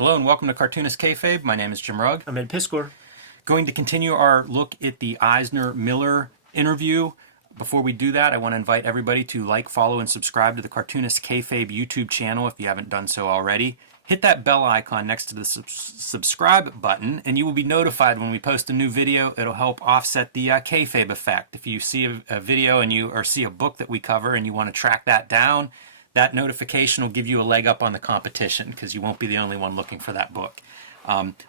Hello and welcome to Cartoonist Kayfabe. My name is Jim Rugg. I'm Ed Piskor. Going to continue our look at the Eisner Miller interview. Before we do that, I want to invite everybody to like, follow, and subscribe to the Cartoonist Kayfabe YouTube channel if you haven't done so already. Hit that bell icon next to the subscribe button, and you will be notified when we post a new video. It'll help offset the kayfabe effect. If you see a video or see a book that we cover and you want to track that down, that notification will give you a leg up on the competition because you won't be the only one looking for that book.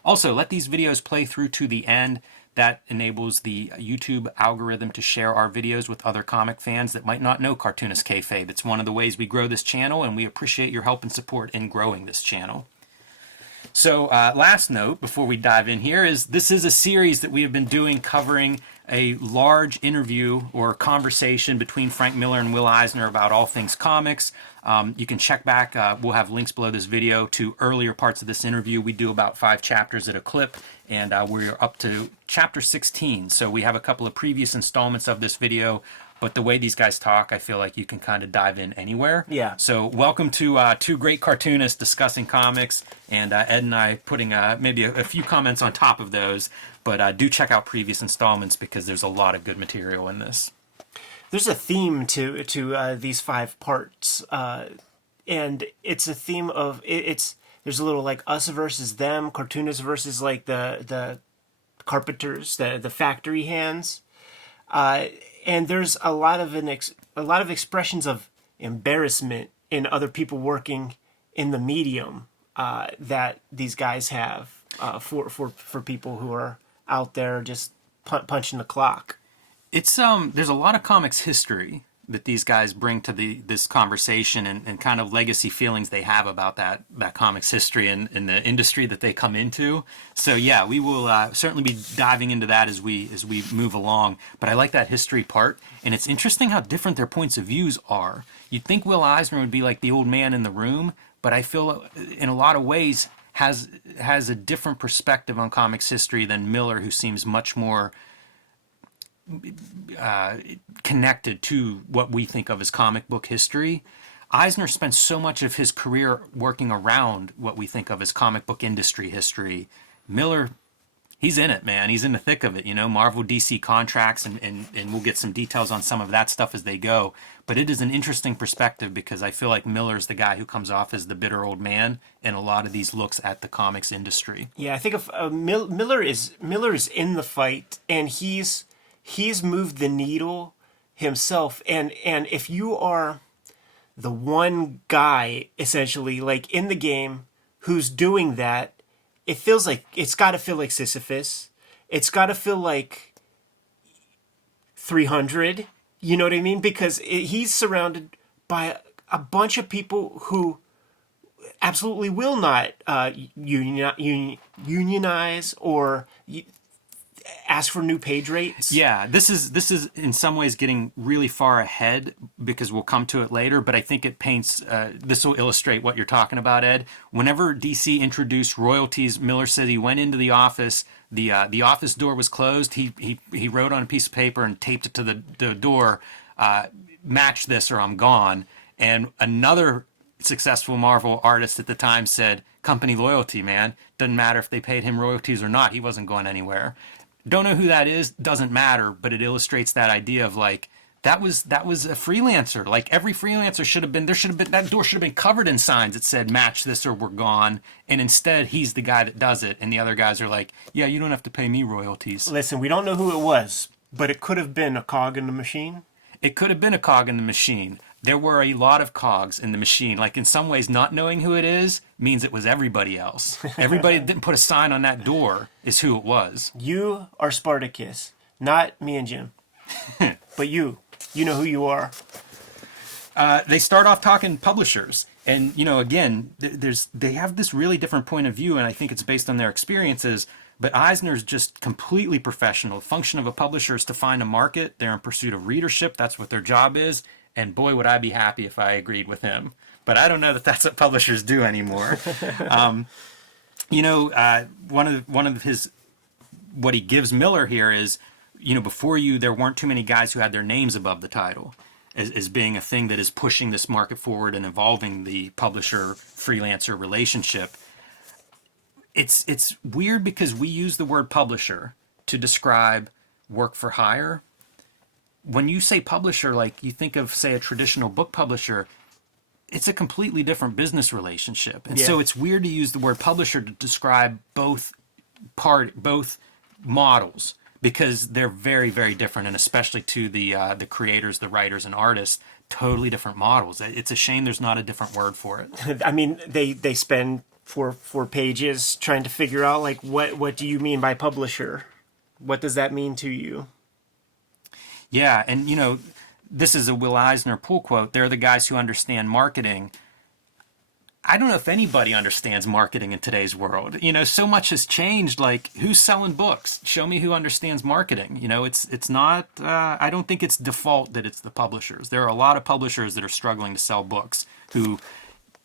Also, let these videos play through to the end. That enables the YouTube algorithm to share our videos with other comic fans that might not know Cartoonist Kayfabe. It's one of the ways we grow this channel, and we appreciate your help and support in growing this channel. So last note before we dive in here is this is a series that we have been doing covering a large interview or conversation between Frank Miller and Will Eisner about all things comics. You can check back. We'll have links below this video to earlier parts of this interview. We do about 5 chapters at a clip, and we're up to chapter 16. So we have a couple of previous installments of this video. But the way these guys talk, I feel like you can kind of dive in anywhere. Yeah. So welcome to two great cartoonists discussing comics, and Ed and I putting maybe a few comments on top of those. But do check out previous installments because there's a lot of good material in this. There's a theme to these 5 parts, and it's a theme of there's a little like us versus them, cartoonists versus like the carpenters, the factory hands. And there's a lot of expressions of embarrassment in other people working in the medium that these guys have for people who are out there just punching the clock. It's there's a lot of comics history that these guys bring to this conversation and kind of legacy feelings they have about that comics history and the industry that they come into. So yeah, we will certainly be diving into that as we move along. But I like that history part, and it's interesting how different their points of views are. You'd think Will Eisner would be like the old man in the room, but I feel in a lot of ways has a different perspective on comics history than Miller, who seems much more connected to what we think of as comic book history. Eisner spent so much of his career working around what we think of as comic book industry history. Miller, he's in it, man. He's in the thick of it, Marvel, DC contracts, and we'll get some details on some of that stuff as they go. But it is an interesting perspective because I feel like Miller's the guy who comes off as the bitter old man in a lot of these looks at the comics industry. Yeah, I think of Miller is in the fight, and he's moved the needle himself, and if you are the one guy essentially like in the game who's doing that, it's got to feel like Sisyphus. It's got to feel like 300. You know what I mean? Because he's surrounded by a bunch of people who absolutely will not unionize or ask for new page rates. Yeah, this is in some ways getting really far ahead because we'll come to it later, but I think it paints, this will illustrate what you're talking about, Ed. Whenever DC introduced royalties, Miller said he went into the office, the office door was closed, he wrote on a piece of paper and taped it to the door, match this or I'm gone. And another successful Marvel artist at the time said, company loyalty, man. Doesn't matter if they paid him royalties or not, he wasn't going anywhere. Don't know who that is, doesn't matter, but it illustrates that idea of like that was a freelancer. Like every freelancer that door should have been covered in signs that said match this or we're gone, and instead he's the guy that does it, and the other guys are like, yeah, you don't have to pay me royalties. Listen, we don't know who it was, but it could have been a cog in the machine. It could have been a cog in the machine. There were a lot of cogs in the machine. Like in some ways, not knowing who it is means it was everybody else. Everybody that didn't put a sign on that door is who it was. You are Spartacus, not me and Jim. But you know who you are. They start off talking publishers. And, again, they have this really different point of view, and I think it's based on their experiences. But Eisner's just completely professional. The function of a publisher is to find a market. They're in pursuit of readership. That's what their job is. And boy, would I be happy if I agreed with him. But I don't know that that's what publishers do anymore. One of his, what he gives Miller here is, before there weren't too many guys who had their names above the title as being a thing that is pushing this market forward and evolving the publisher-freelancer relationship. it's weird because we use the word publisher to describe work for hire. When you say publisher, like you think of, say, a traditional book publisher, it's a completely different business relationship. And so it's weird to use the word publisher to describe both models, because they're very, very different, and especially to the creators, the writers, and artists, totally different models. It's a shame there's not a different word for it. I mean, they spend four pages trying to figure out like what do you mean by publisher? What does that mean to you? Yeah, and this is a Will Eisner pull quote. They're the guys who understand marketing. I don't know if anybody understands marketing in today's world. So much has changed. Like, who's selling books? Show me who understands marketing. It's not. I don't think it's default that it's the publishers. There are a lot of publishers that are struggling to sell books who,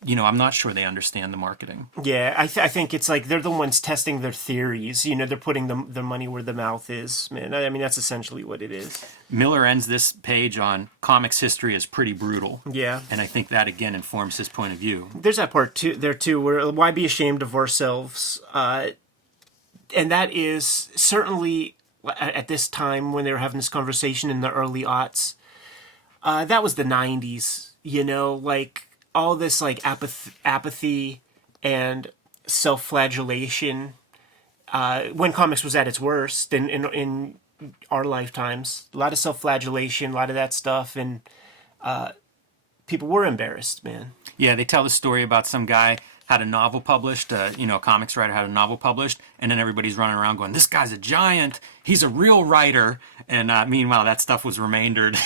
I'm not sure they understand the marketing. Yeah, I think it's like they're the ones testing their theories. They're putting their money where the mouth is, man. I mean, that's essentially what it is. Miller ends this page on comics history is pretty brutal. Yeah. And I think that, again, informs his point of view. There's that part there, too, where why be ashamed of ourselves? And that is certainly, at this time when they were having this conversation in the early aughts, that was the 90s, like all this like apathy and self-flagellation when comics was at its worst in our lifetimes. A lot of self-flagellation, a lot of that stuff, and people were embarrassed, man. Yeah, they tell the story about some guy had a novel published, a comics writer had a novel published, and then everybody's running around going, this guy's a giant, he's a real writer, and meanwhile that stuff was remaindered.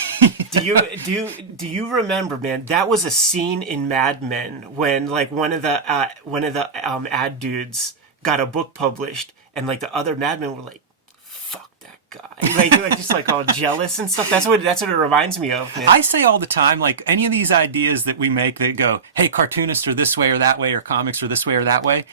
Do you remember, man? That was a scene in Mad Men when like one of the ad dudes got a book published, and like the other Mad Men were like, "Fuck that guy!" like just like all jealous and stuff. That's what it reminds me of, man. I say all the time, like any of these ideas that we make that go, "Hey, cartoonists are this way or that way, or comics are this way or that way,"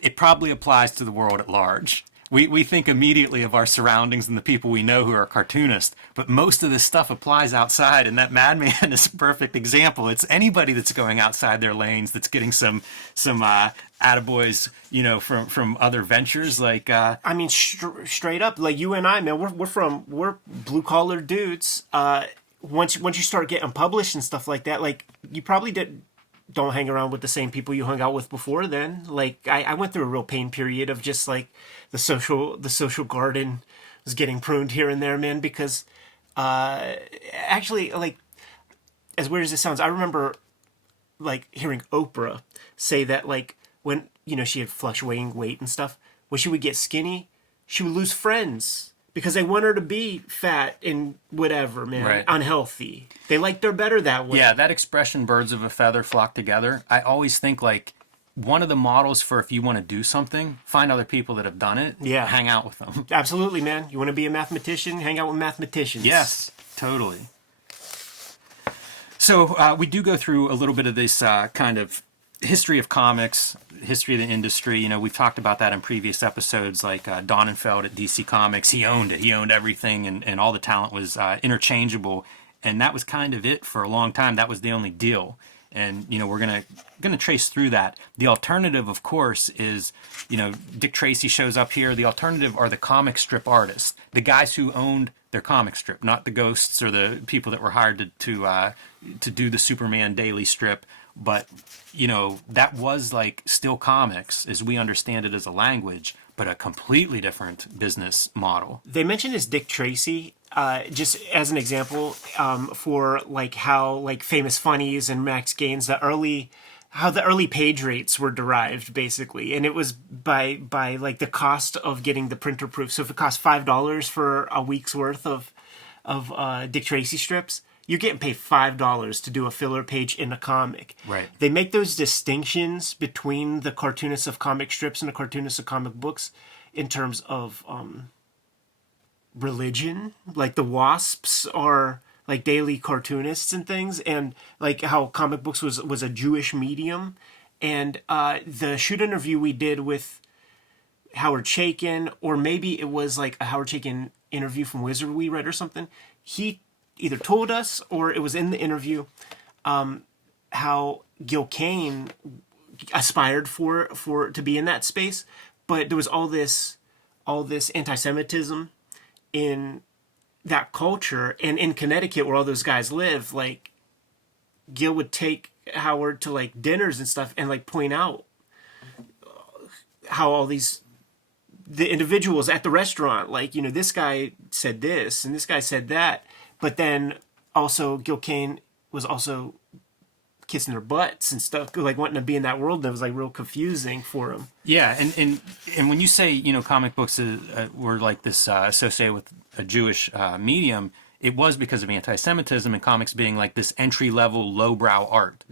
it probably applies to the world at large. We think immediately of our surroundings and the people we know who are cartoonists, but most of this stuff applies outside, and that Madman is a perfect example. It's anybody that's going outside their lanes that's getting some attaboys, from other ventures. Like, I mean, straight up, like you and I, man, we're blue collar dudes. Once you start getting published and stuff like that, like you probably don't hang around with the same people you hung out with before then. Like I went through a real pain period of just like the social garden was getting pruned here and there, man, because actually, like, as weird as it sounds, I remember like hearing Oprah say that like when she had fluctuating weight and stuff, when she would get skinny, she would lose friends because they want her to be fat and whatever, man, right. Unhealthy. They liked her better that way. Yeah, that expression, birds of a feather flock together, I always think like one of the models for if you want to do something, find other people that have done it, hang out with them. Absolutely, man. You want to be a mathematician? Hang out with mathematicians. Yes, totally. So we do go through a little bit of this kind of history of comics, history of the industry. We've talked about that in previous episodes, like Donenfeld at DC Comics. He owned it. He owned everything, and all the talent was interchangeable. And that was kind of it for a long time. That was the only deal. And, we're gonna trace through that. The alternative, of course, is, Dick Tracy shows up here. The alternative are the comic strip artists, the guys who owned their comic strip, not the ghosts or the people that were hired to do the Superman daily strip. But, that was like still comics as we understand it as a language, but a completely different business model. They mentioned this Dick Tracy, just as an example, for like how like Famous Funnies and Max Gaines, how the early page rates were derived basically, and it was by like the cost of getting the printer proof. So if it costs $5 for a week's worth of Dick Tracy strips, you're getting paid $5 to do a filler page in a comic. Right. They make those distinctions between the cartoonists of comic strips and the cartoonists of comic books in terms of religion. Like the Wasps are like daily cartoonists and things, and like how comic books was a Jewish medium. And the shoot interview we did with Howard Chaykin, or maybe it was like a Howard Chaykin interview from Wizard we read or something, he either told us or it was in the interview how Gil Kane aspired for to be in that space, but there was all this anti-Semitism in that culture, and in Connecticut where all those guys live, like Gil would take Howard to like dinners and stuff and like point out how all the individuals at the restaurant, like, you know, this guy said this and this guy said that, but then also Gil Kane was also kissing their butts and stuff, like wanting to be in that world. And it was like real confusing for him. Yeah, and when you say, you know, comic books were like this associated with a Jewish medium, it was because of anti-Semitism and comics being like this entry-level, lowbrow art.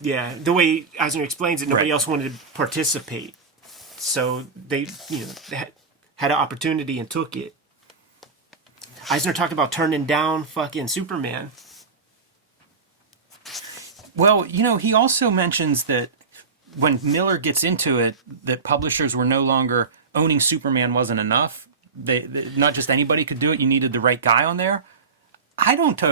Yeah, the way Eisner explains it, nobody Right. else wanted to participate, so they, you know, they had an opportunity and took it. Eisner talked about turning down fucking Superman. Well, you know, he also mentions that when Miller gets into it, that publishers were no longer owning Superman wasn't enough. They not just anybody could do it. You needed the right guy on there. I don't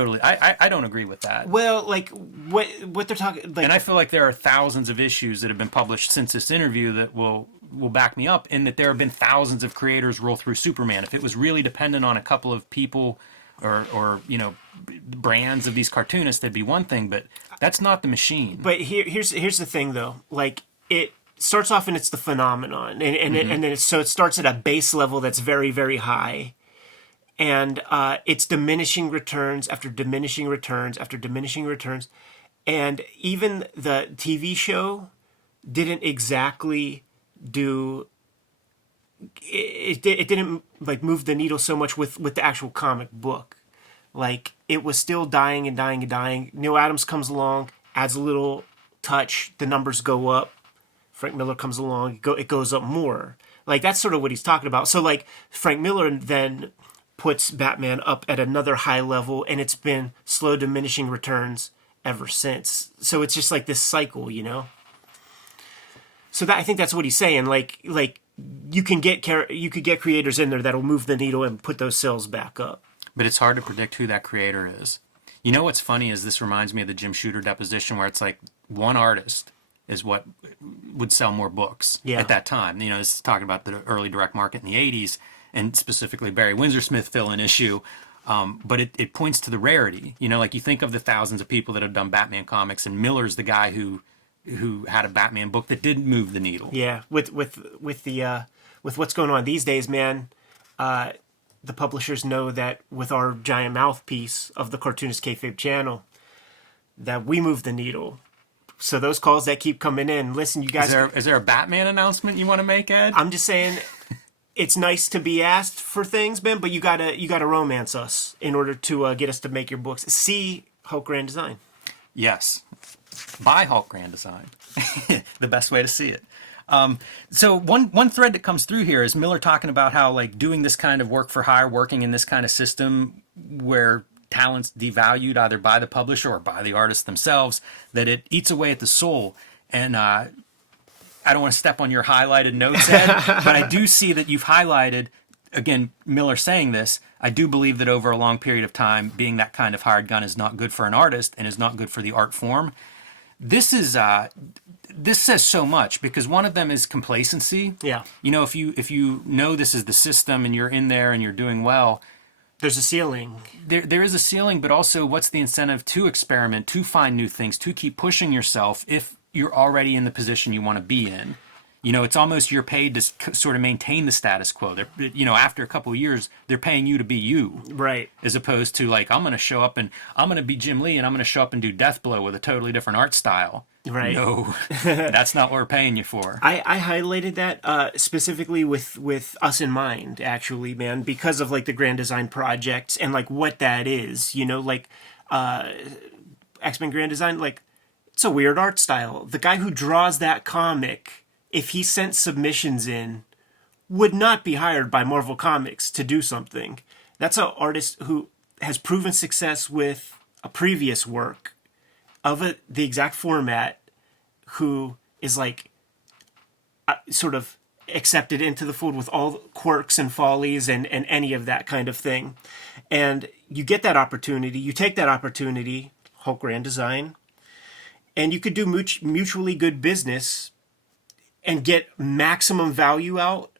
agree with that. Well, like what they're talking, like, And I feel like there are thousands of issues that have been published since this interview that will back me up, and that there have been thousands of creators roll through Superman. If it was really dependent on a couple of people or you know, brands of these cartoonists, that'd be one thing, but that's not the machine. But here's the thing though, like it starts off and it's the phenomenon, and then it starts at a base level that's very, very high, and it's diminishing returns after diminishing returns after diminishing returns, and even the TV show didn't exactly do. It didn't like move the needle so much with the actual comic book. Like it was still dying and dying and dying. Neal Adams comes along, adds a little touch, the numbers go up. Frank Miller comes along, it goes up more. Like that's sort of what he's talking about. So like Frank Miller then puts Batman up at another high level, and it's been slow diminishing returns ever since. So it's just like this cycle, you know. So that, I think that's what he's saying. Like you could get creators in there that'll move the needle and put those sales back up. But it's hard to predict who that creator is. You know what's funny is this reminds me of the Jim Shooter deposition, where it's like one artist is what would sell more books at that time. You know, this is talking about the early direct market in the 80s, and specifically Barry Windsor Smith fill-in issue. But it points to the rarity. You know, like you think of the thousands of people that have done Batman comics, and Miller's the guy who had a Batman book that didn't move the needle. Yeah, with what's going on these days, man, the publishers know that with our giant mouthpiece of the Cartoonist Kayfabe channel, that we move the needle. So those calls that keep coming in, listen, you guys. Is there a Batman announcement you want to make, Ed? I'm just saying, it's nice to be asked for things, man, but you gotta romance us in order to get us to make your books. See Hulk Grand Design. Yes. Buy Hulk Grand Design. The best way to see it. So one thread that comes through here is Miller talking about how like doing this kind of work for hire, working in this kind of system where talent's devalued either by the publisher or by the artists themselves, that it eats away at the soul. And I don't want to step on your highlighted notes, Ed, but I do see that you've highlighted, again, Miller saying this, I do believe that over a long period of time, being that kind of hired gun is not good for an artist and is not good for the art form. This says so much, because one of them is complacency. Yeah. You know, if you know this is the system and you're in there and you're doing well, there's a ceiling. There is a ceiling, but also what's the incentive to experiment, to find new things, to keep pushing yourself if you're already in the position you want to be in? You know, it's almost you're paid to sort of maintain the status quo. You know, after a couple of years, they're paying you to be you. Right. As opposed to like, I'm going to show up and I'm going to be Jim Lee and I'm going to show up and do Deathblow with a totally different art style. Right. No, that's not what we're paying you for. I highlighted that specifically with us in mind, actually, man, because of like the Grand Design projects and like what that is, you know, like X-Men Grand Design, like it's a weird art style. The guy who draws that comic, if he sent submissions in, would not be hired by Marvel Comics to do something. That's an artist who has proven success with a previous work of the exact format, who is like sort of accepted into the fold with all quirks and follies and any of that kind of thing. And you get that opportunity, you take that opportunity, Hulk Grand Design, and you could do mutually good business and get maximum value out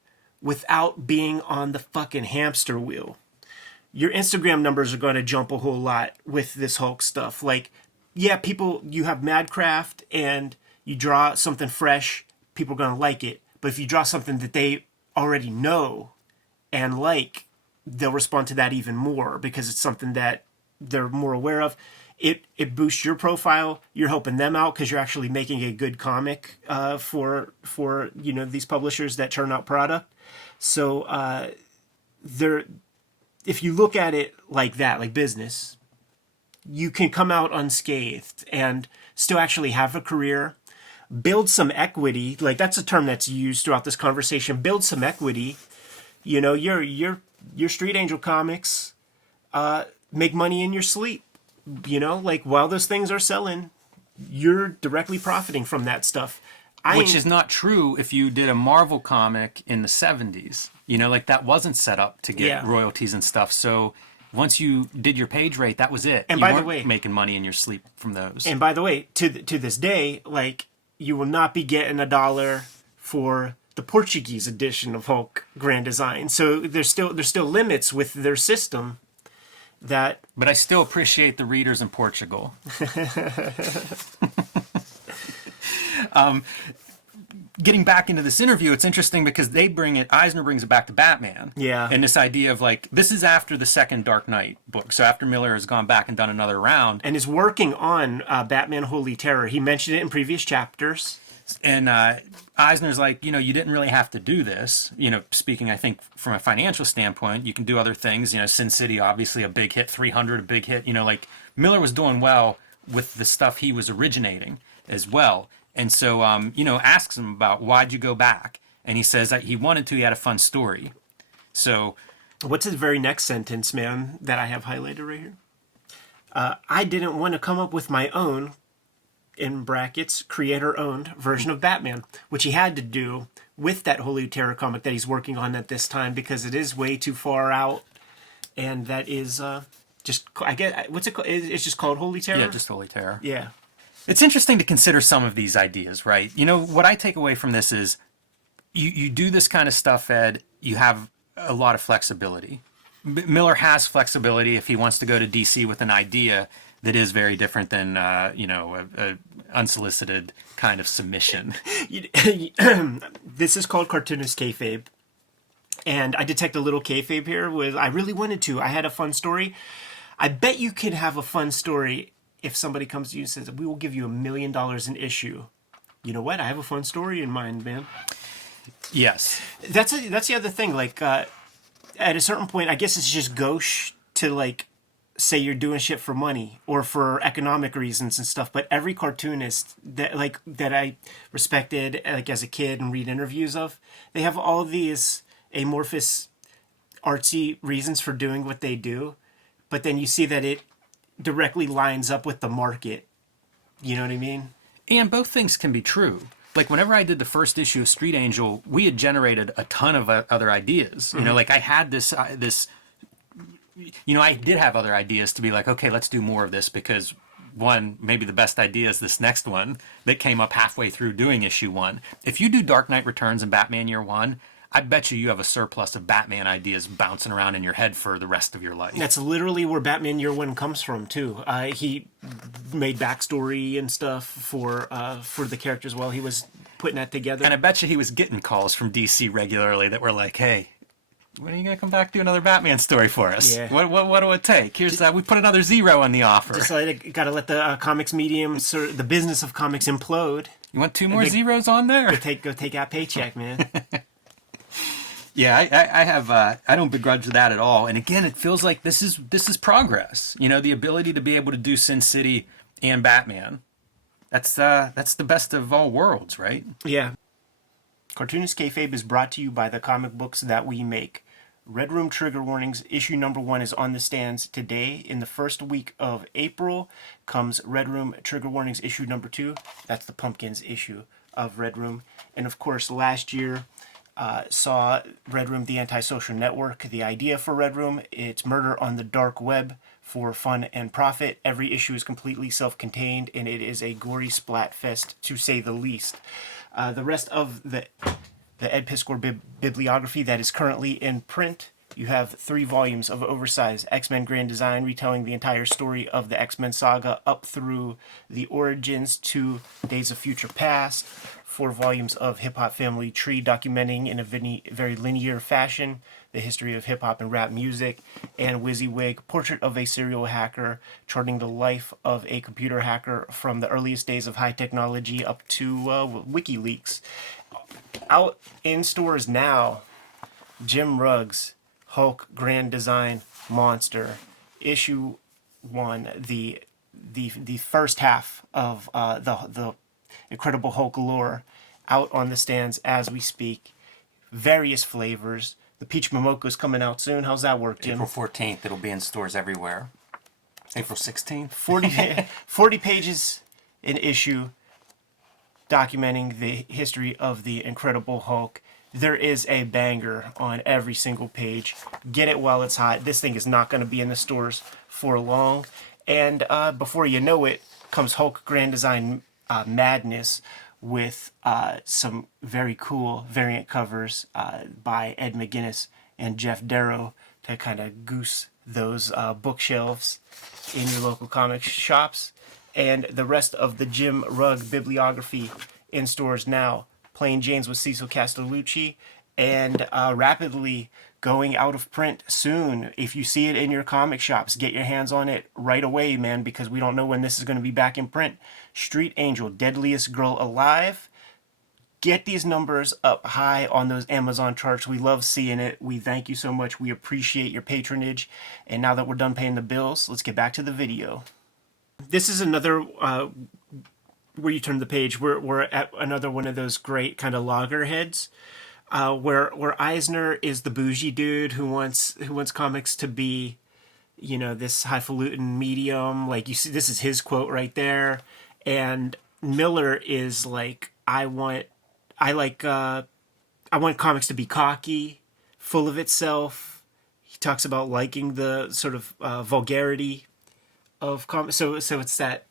without being on the fucking hamster wheel. Your Instagram numbers are going to jump a whole lot with this Hulk stuff. Like, yeah, people, you have Madcraft and you draw something fresh, people are going to like it. But if you draw something that they already know and like, they'll respond to that even more because it's something that they're more aware of. It boosts your profile. You're helping them out because you're actually making a good comic for these publishers that turn out product. So if you look at it like that, like business, you can come out unscathed and still actually have a career, build some equity. Like, that's a term that's used throughout this conversation. Build some equity. You know, your Street Angel comics make money in your sleep. You know, like, while those things are selling, you're directly profiting from that stuff. Which is not true if you did a Marvel comic in the 70s. You know, like, that wasn't set up to get royalties and stuff. So once you did your page rate, that was it. And you by weren't the way, making money in your sleep from those. And by the way, to this day, like, you will not be getting $1 for the Portuguese edition of Hulk Grand Design. So there's still limits with their system. But I still appreciate the readers in Portugal. Getting back into this interview, it's interesting because Eisner brings it back to Batman. Yeah. And this idea of, like, this is after the second Dark Knight book. So after Miller has gone back and done another round. And is working on Batman Holy Terror. He mentioned it in previous chapters. And Eisner's like, you know, you didn't really have to do this. You know, speaking, I think, from a financial standpoint, you can do other things. You know, Sin City, obviously, a big hit, 300, a big hit. You know, like, Miller was doing well with the stuff he was originating as well. And so, asks him about, why'd you go back? And he says that he wanted to, he had a fun story. So. What's the very next sentence, man, that I have highlighted right here? I didn't want to come up with my own, in brackets, creator-owned version of Batman, which he had to do with that Holy Terror comic that he's working on at this time because it is way too far out, and that is just, I guess, what's it called? It's just called Holy Terror? Yeah, just Holy Terror. Yeah. It's interesting to consider some of these ideas, right? You know, what I take away from this is you do this kind of stuff, Ed, you have a lot of flexibility. Miller has flexibility if he wants to go to DC with an idea that is very different than, a unsolicited kind of submission. This is called Cartoonist Kayfabe. And I detect a little kayfabe here with, I really wanted to. I had a fun story. I bet you could have a fun story if somebody comes to you and says, we will give you $1 million an issue. You know what? I have a fun story in mind, man. Yes. That's the other thing. Like, at a certain point, I guess it's just gauche to, like, say you're doing shit for money or for economic reasons and stuff. But every cartoonist that I respected, like, as a kid and read interviews of, they have all these amorphous, artsy reasons for doing what they do. But then you see that it directly lines up with the market. You know what I mean? And both things can be true. Like, whenever I did the first issue of Street Angel, we had generated a ton of other ideas. Mm-hmm. You know, like, I had this, I did have other ideas to be like, okay, let's do more of this because, one, maybe the best idea is this next one that came up halfway through doing issue 1. If you do Dark Knight Returns and Batman Year 1, I bet you have a surplus of Batman ideas bouncing around in your head for the rest of your life. That's literally where Batman Year 1 comes from, too. He made backstory and stuff for the characters while he was putting that together. And I bet you he was getting calls from DC regularly that were like, hey, when are you going to come back to do another Batman story for us? Yeah. What will it take? Here's we put another 0 on the offer. Just got to let the comics medium, the business of comics implode. You want 2 more zeros on there? Go take that paycheck, man. Yeah, I have. I don't begrudge that at all. And again, it feels like this is progress. You know, the ability to be able to do Sin City and Batman. That's the best of all worlds, right? Yeah. Cartoonist Kayfabe is brought to you by the comic books that we make. Red Room Trigger Warnings issue number 1 is on the stands today. In the first week of April comes Red Room Trigger Warnings issue number 2. That's the Pumpkins issue of Red Room. And of course, last year saw Red Room, the Antisocial Network. The idea for Red Room, it's murder on the dark web for fun and profit. Every issue is completely self-contained, and it is a gory splat fest, to say the least. The rest of the Ed Piskor bibliography that is currently in print, you have 3 volumes of oversized X-Men Grand Design retelling the entire story of the X-Men saga up through the origins to Days of Future Past, 4 volumes of Hip Hop Family Tree documenting in a very linear fashion the history of hip hop and rap music, and WYSIWYG, Portrait of a Serial Hacker, charting the life of a computer hacker from the earliest days of high technology up to WikiLeaks. Out in stores now, Jim Ruggs, Hulk Grand Design Monster, issue 1, the first half of the Incredible Hulk lore, out on the stands as we speak. Various flavors. The Peach Momoko is coming out soon. How's that work, Jim? April 14th, it'll be in stores everywhere. April 16th? 40 pages an issue documenting the history of the Incredible Hulk. There is a banger on every single page. Get it while it's hot. This thing is not going to be in the stores for long. And before you know it, comes Hulk Grand Design Madness with some very cool variant covers by Ed McGuinness and Jeff Darrow to kind of goose those bookshelves in your local comic shops. And the rest of the Jim Rugg bibliography in stores now. Plain Janes with Cecil Castellucci, and rapidly going out of print soon. If you see it in your comic shops, get your hands on it right away, man, because we don't know when this is going to be back in print. Street Angel, Deadliest Girl Alive. Get these numbers up high on those Amazon charts. We love seeing it. We thank you so much. We appreciate your patronage. And now that we're done paying the bills, let's get back to the video. This is another where you turn the page. We're at another one of those great kind of loggerheads, where Eisner is the bougie dude who wants comics to be, you know, this highfalutin medium. Like, you see, this is his quote right there, and Miller is like, I want comics to be cocky, full of itself. He talks about liking the sort of vulgarity of comics. So it's that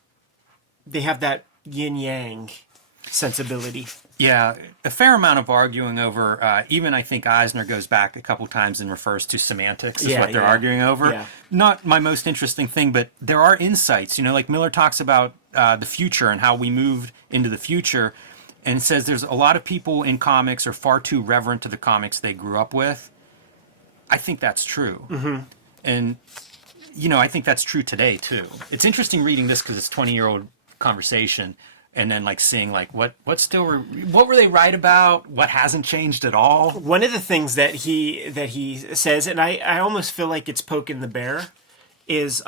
they have that yin yang sensibility. Yeah, a fair amount of arguing over, even I think Eisner goes back a couple times and refers to semantics is what they're arguing over. Yeah. Not my most interesting thing, but there are insights. You know, like Miller talks about the future and how we moved into the future, and says there's a lot of people in comics are far too reverent to the comics they grew up with. I think that's true. Mm-hmm. And, you know, I think that's true today, too. It's interesting reading this because it's 20-year-old conversation, and then like seeing like what were they right about, what hasn't changed at all. One of the things that he says, and I almost feel like it's poking the bear, is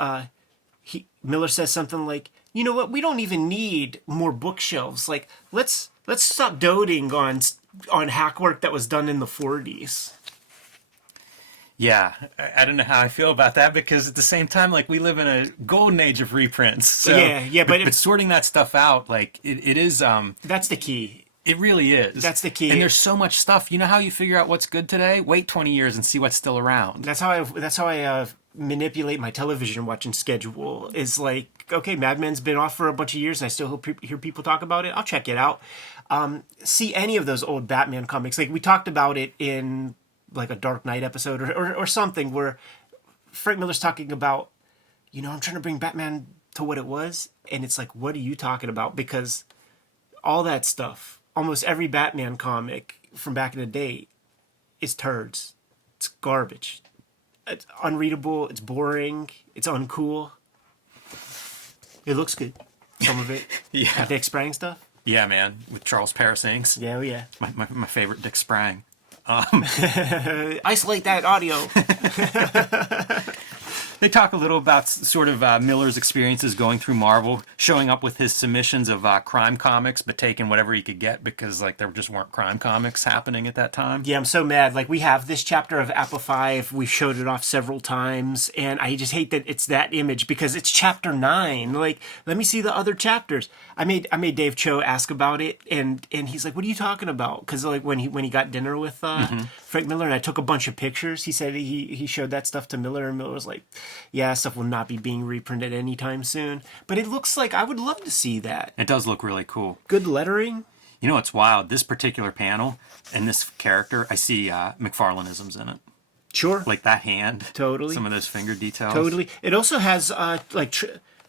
Miller says something like, you know what, we don't even need more bookshelves. Like, let's stop doting on hack work that was done in the 40s. Yeah, I don't know how I feel about that, because at the same time, like, we live in a golden age of reprints. So, yeah, but sorting that stuff out, like, it is. That's the key. It really is. That's the key. And there's so much stuff. You know how you figure out what's good today? Wait 20 years and see what's still around. That's how I manipulate my television watching schedule. Is like, okay, Mad Men's been off for a bunch of years, and I still hear people talk about it. I'll check it out. See any of those old Batman comics. Like, we talked about it in like a Dark Knight episode or something, where Frank Miller's talking about, you know, I'm trying to bring Batman to what it was. And it's like, what are you talking about? Because all that stuff, almost every Batman comic from back in the day, is turds. It's garbage. It's unreadable. It's boring. It's uncool. It looks good. Some of it. Yeah. Dick Sprang stuff. Yeah, man. With Charles Paris inks. Yeah, oh yeah. My favorite Dick Sprang. Isolate that audio. They talk a little about sort of Miller's experiences going through Marvel, showing up with his submissions of crime comics, but taking whatever he could get because like there just weren't crime comics happening at that time. Yeah, I'm so mad. Like, we have this chapter of Apple 5. We showed it off several times, and I just hate that it's that image because it's chapter 9. Like, let me see the other chapters. I made Dave Cho ask about it, and he's like, "What are you talking about?" Because like when he got dinner with Frank Miller, and I took a bunch of pictures. He said he showed that stuff to Miller, and Miller was like, yeah, stuff will not be being reprinted anytime soon. But it looks like I would love to see that. It does look really cool. Good lettering. You know what's wild? This particular panel and this character, I see McFarlaneisms in it. Sure. Like that hand. Totally. Some of those finger details. Totally. It also has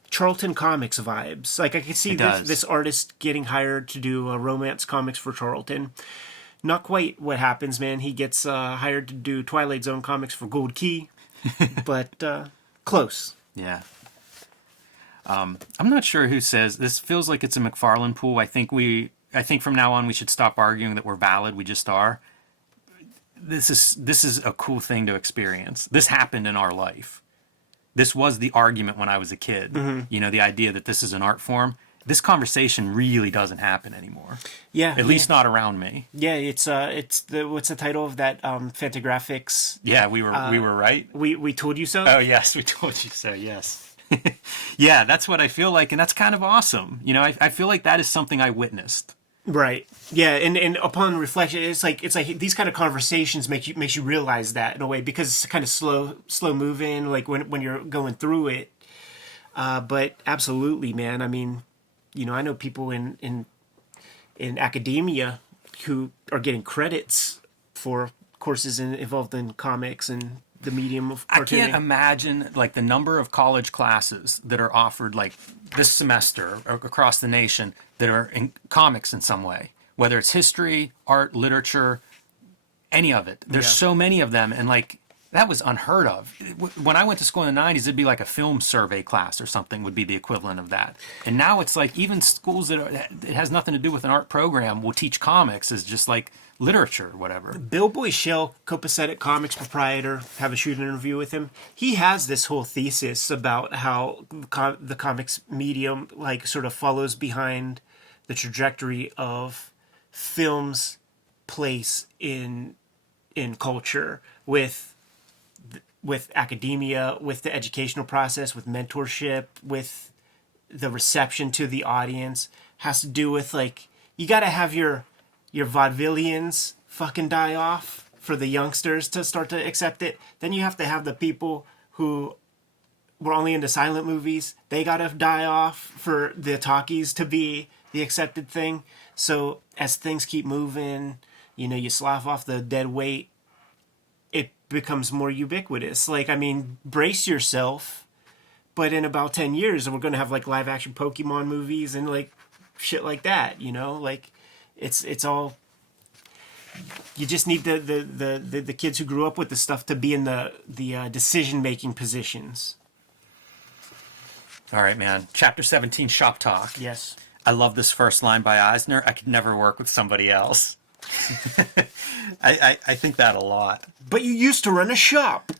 Charlton Comics vibes. Like I could see this artist getting hired to do romance comics for Charlton. Not quite what happens, man. He gets hired to do Twilight Zone comics for Gold Key, but close. Yeah. I'm not sure who says this. Feels like it's a McFarlane pool. I think from now on we should stop arguing that we're valid. We just are. This is a cool thing to experience. This happened in our life. This was the argument when I was a kid. Mm-hmm. You know, the idea that this is an art form. This conversation really doesn't happen anymore. Yeah. At least not around me. Yeah, it's what's the title of that Fantagraphics? Yeah, we were right. We told you so? Oh yes, we told you so, yes. Yeah, that's what I feel like, and that's kind of awesome. You know, I feel like that is something I witnessed. Right. Yeah, and upon reflection, it's like these kind of conversations makes you realize that in a way, because it's kind of slow moving, like when you're going through it. But absolutely, man. I mean, you know, I know people in academia who are getting credits for courses involved in comics and the medium of cartooning. I can't imagine like the number of college classes that are offered like this semester across the nation that are in comics in some way, whether it's history, art, literature, any of it. There's so many of them, and like that was unheard of. When I went to school in the 90s, it'd be like a film survey class or something would be the equivalent of that. And now it's like even schools that it has nothing to do with an art program will teach comics as just like literature or whatever. Bill Boyshell, Copacetic Comics proprietor, have a shoot interview with him. He has this whole thesis about how the comics medium like sort of follows behind the trajectory of film's place in culture with academia, with the educational process, with mentorship, with the reception to the audience. Has to do with like you got to have your vaudevillians fucking die off for the youngsters to start to accept it. Then you have to have the people who were only into silent movies. They got to die off for the talkies to be the accepted thing. So as things keep moving, you know, you slough off the dead weight, it becomes more ubiquitous. Like, I mean, brace yourself, but in about 10 years, we're going to have like live action Pokemon movies and like shit like that, you know, like it's all, you just need the kids who grew up with this stuff to be in the decision-making positions. All right, man. Chapter 17, Shop Talk. Yes. I love this first line by Eisner. I could never work with somebody else. I think that a lot. But you used to run a shop.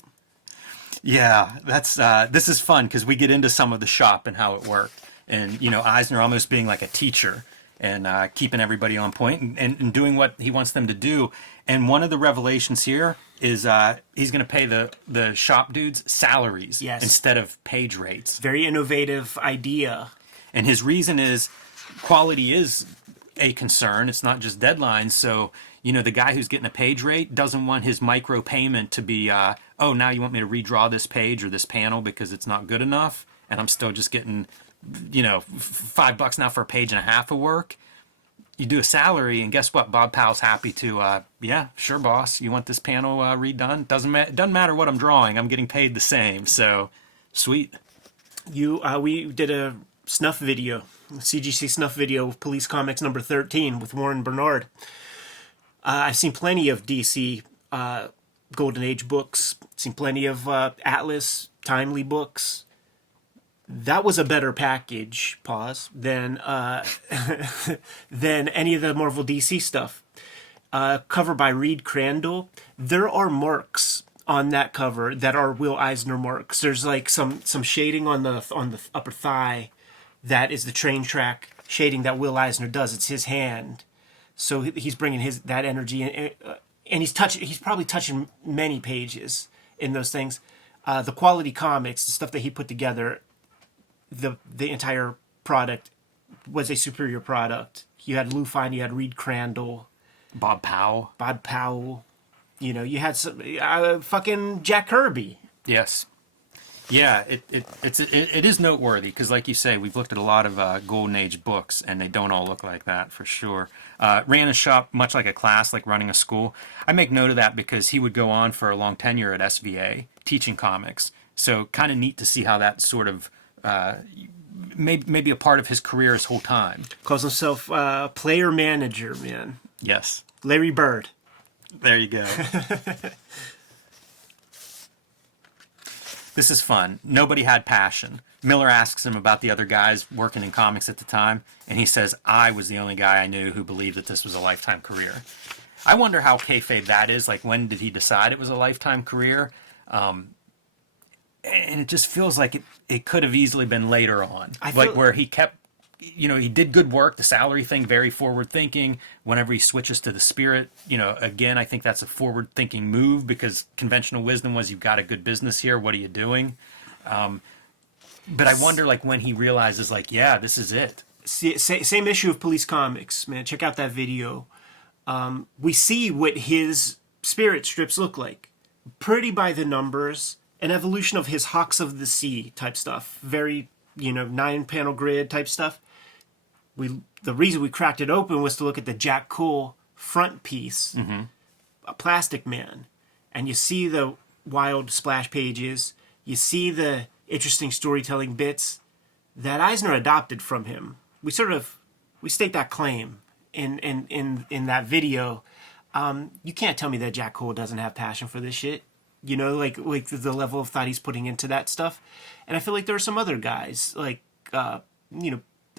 Yeah, that's this is fun because we get into some of the shop and how it worked. And, you know, Eisner almost being like a teacher and keeping everybody on point and doing what he wants them to do. And one of the revelations here is he's going to pay the shop dudes salaries instead of page rates. Very innovative idea. And his reason is quality is a concern. It's not just deadlines. So, you know, the guy who's getting a page rate doesn't want his micro payment to be, oh, now you want me to redraw this page or this panel because it's not good enough. And I'm still just getting, you know, $5 now for a page and a half of work. You do a salary, and guess what? Bob Powell's happy to, yeah, sure, boss. You want this panel redone? Doesn't matter what I'm drawing. I'm getting paid the same. So, sweet. We did a snuff video, CGC snuff video of Police Comics number 13 with Warren Bernard. I've seen plenty of DC Golden Age books. Seen plenty of Atlas Timely books. That was a better package, than than any of the Marvel DC stuff. Cover by Reed Crandall. There are marks on that cover that are Will Eisner marks. There's like some shading on the upper thigh that is the train track shading that Will Eisner does. It's his hand, so he's bringing that energy in, and he's probably touching many pages in those things. The quality comics, the stuff that he put together. The entire product was a superior product. You had Lou Fine, you had Reed Crandall, Bob Powell. You know, you had some fucking Jack Kirby. Yes. Yeah, it is noteworthy because, like you say, we've looked at a lot of Golden Age books, and they don't all look like that for sure. Ran a shop much like a class, like running a school. I make note of that because he would go on for a long tenure at SVA teaching comics. So kind of neat to see how that sort of maybe a part of his career his whole time. Calls himself player manager, man. Yes, Larry Bird. there you go. This is fun. Nobody had passion. Miller asks him about the other guys working in comics at the time, and he says, I was the only guy I knew who believed that this was a lifetime career. I wonder how kayfabe that is. Like, when did he decide it was a lifetime career? And it just feels like it could have easily been later on. Where he kept, he did good work. The salary thing, very forward thinking. Whenever he switches to the spirit, again, I think that's a forward thinking move because conventional wisdom was, you've got a good business here. What are you doing? But I wonder, like, when he realizes, like, yeah, this is it. Same issue of Police Comics, man. Check out that video. We see what his spirit strips look like. Pretty by the numbers. An evolution of his Hawks of the Sea type stuff. Very, 9-panel grid type stuff. The reason we cracked it open was to look at the Jack Cool front piece, a Plastic Man, and you see the wild splash pages. You see the interesting storytelling bits that Eisner adopted from him. We state that claim in that video. You can't tell me that Jack Cole doesn't have passion for this shit. Like the level of thought he's putting into that stuff. And I feel like there are some other guys, like, I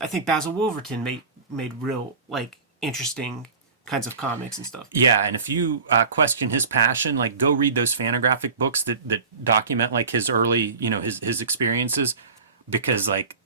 think Basil Wolverton made real, like, interesting kinds of comics and stuff. Yeah, and if you question his passion, like, go read those Fantagraphic books that document, like, his early, his experiences, because, like,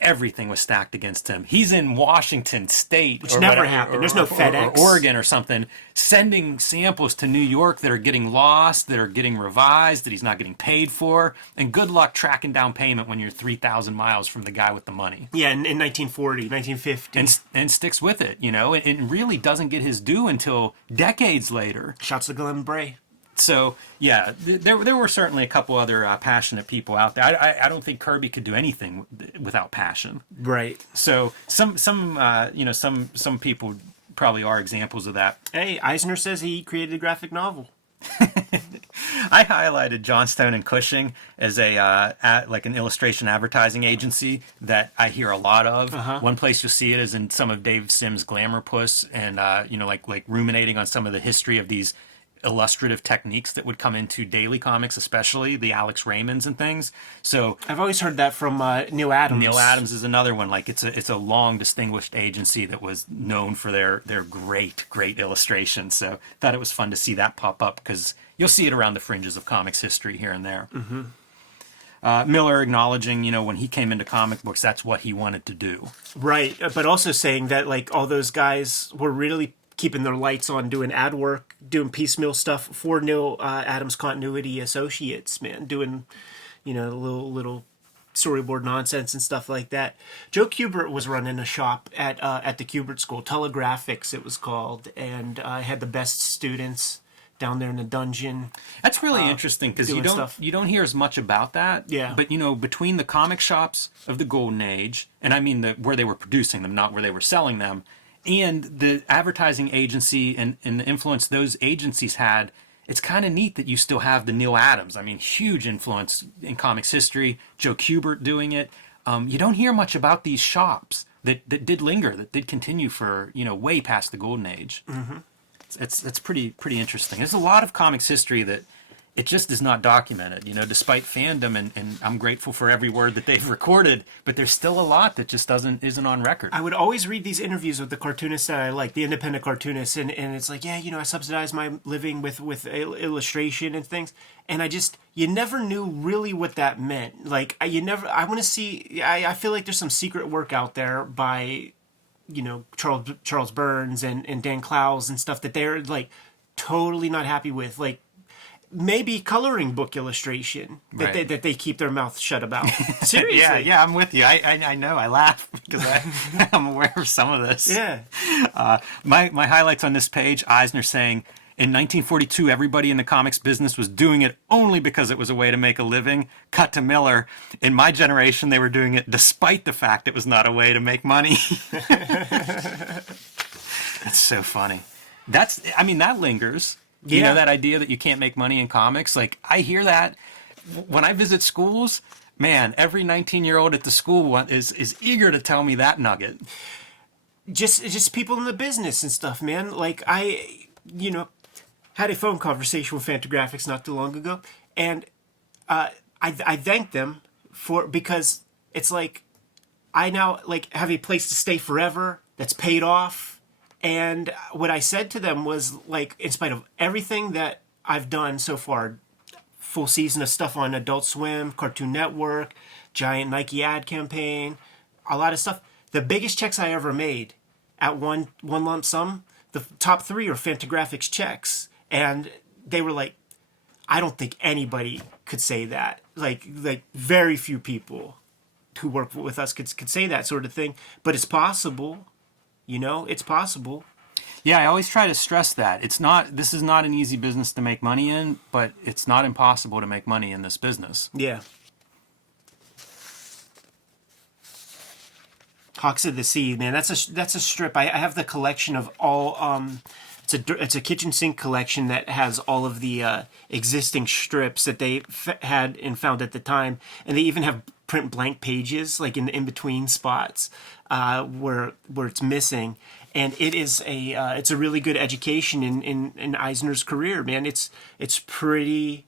everything was stacked against him. He's in Washington State, which never happened. There's no FedEx, or Oregon or something, sending samples to New York that are getting lost, that are getting revised, that he's not getting paid for. And good luck tracking down payment when you're 3,000 miles from the guy with the money. Yeah, in 1940, 1950, and sticks with it. It really doesn't get his due until decades later. Shouts to Glenn Bray. So, yeah, there were certainly a couple other passionate people out there. I don't think Kirby could do anything without passion. Right. So some people probably are examples of that. Hey, Eisner says he created a graphic novel. I highlighted Johnstone and Cushing as like an illustration advertising agency that I hear a lot of. One place you'll see it is in some of Dave Sim's Glamour Puss, and like ruminating on some of the history of these illustrative techniques that would come into daily comics, especially the Alex Raymonds and things. So I've always heard that from Neal Adams. Neal Adams is another one. Like, it's a long distinguished agency that was known for their great illustrations. So thought it was fun to see that pop up because you'll see it around the fringes of comics history here and there. Miller acknowledging, when he came into comic books, that's what he wanted to do. Right, but also saying that, like, all those guys were really keeping their lights on, doing ad work, doing piecemeal stuff for Neal Adams Continuity Associates, man, doing, little storyboard nonsense and stuff like that. Joe Kubert was running a shop at the Kubert School, Telegraphics it was called, and had the best students down there in the dungeon. That's really interesting because you don't hear as much about that. Yeah. But between the comic shops of the Golden Age, and I mean where they were producing them, not where they were selling them, and the advertising agency and the influence those agencies had, it's kind of neat that you still have the Neal Adams. I mean, huge influence in comics history. Joe Kubert doing it. You don't hear much about these shops that did linger, that did continue for way past the Golden Age. It's pretty interesting. There's a lot of comics history that it just is not documented, despite fandom, and I'm grateful for every word that they've recorded, but there's still a lot that just isn't on record. I would always read these interviews with the cartoonists that I like, the independent cartoonists, and it's like, yeah, I subsidize my living with illustration and things, and you never knew really what that meant. Like, I want to see, I feel like there's some secret work out there by, Charles Burns and Dan Clowes and stuff that they're, like, totally not happy with, like, maybe coloring book illustration that they keep their mouth shut about. Seriously. yeah, I'm with you. I know. I laugh because I'm aware of some of this. Yeah. My highlights on this page, Eisner saying, In 1942, everybody in the comics business was doing it only because it was a way to make a living. Cut to Miller. In my generation, they were doing it despite the fact it was not a way to make money. That's so funny. I mean, that lingers. You know, that idea that you can't make money in comics? Like, I hear that when I visit schools. Man, every 19-year-old at the school is eager to tell me that nugget. Just people in the business and stuff, man. Like, I had a phone conversation with Fantagraphics not too long ago, and I thanked them because it's like I now like have a place to stay forever that's paid off. And what I said to them was, like, in spite of everything that I've done so far, full season of stuff on Adult Swim, Cartoon Network, giant Nike ad campaign, a lot of stuff. The biggest checks I ever made at one lump sum, the top 3 are Fantagraphics checks. And they were like, I don't think anybody could say that. Like very few people who work with us could say that sort of thing. But it's possible. It's possible. Yeah, I always try to stress that. This is not an easy business to make money in, but it's not impossible to make money in this business. Yeah. Hawks of the Sea, man. That's a strip. I have the collection of all. It's a kitchen sink collection that has all of the existing strips that they had and found at the time, and they even have print blank pages like in the in between spots where it's missing. And it's a really good education in Eisner's career, man. It's pretty,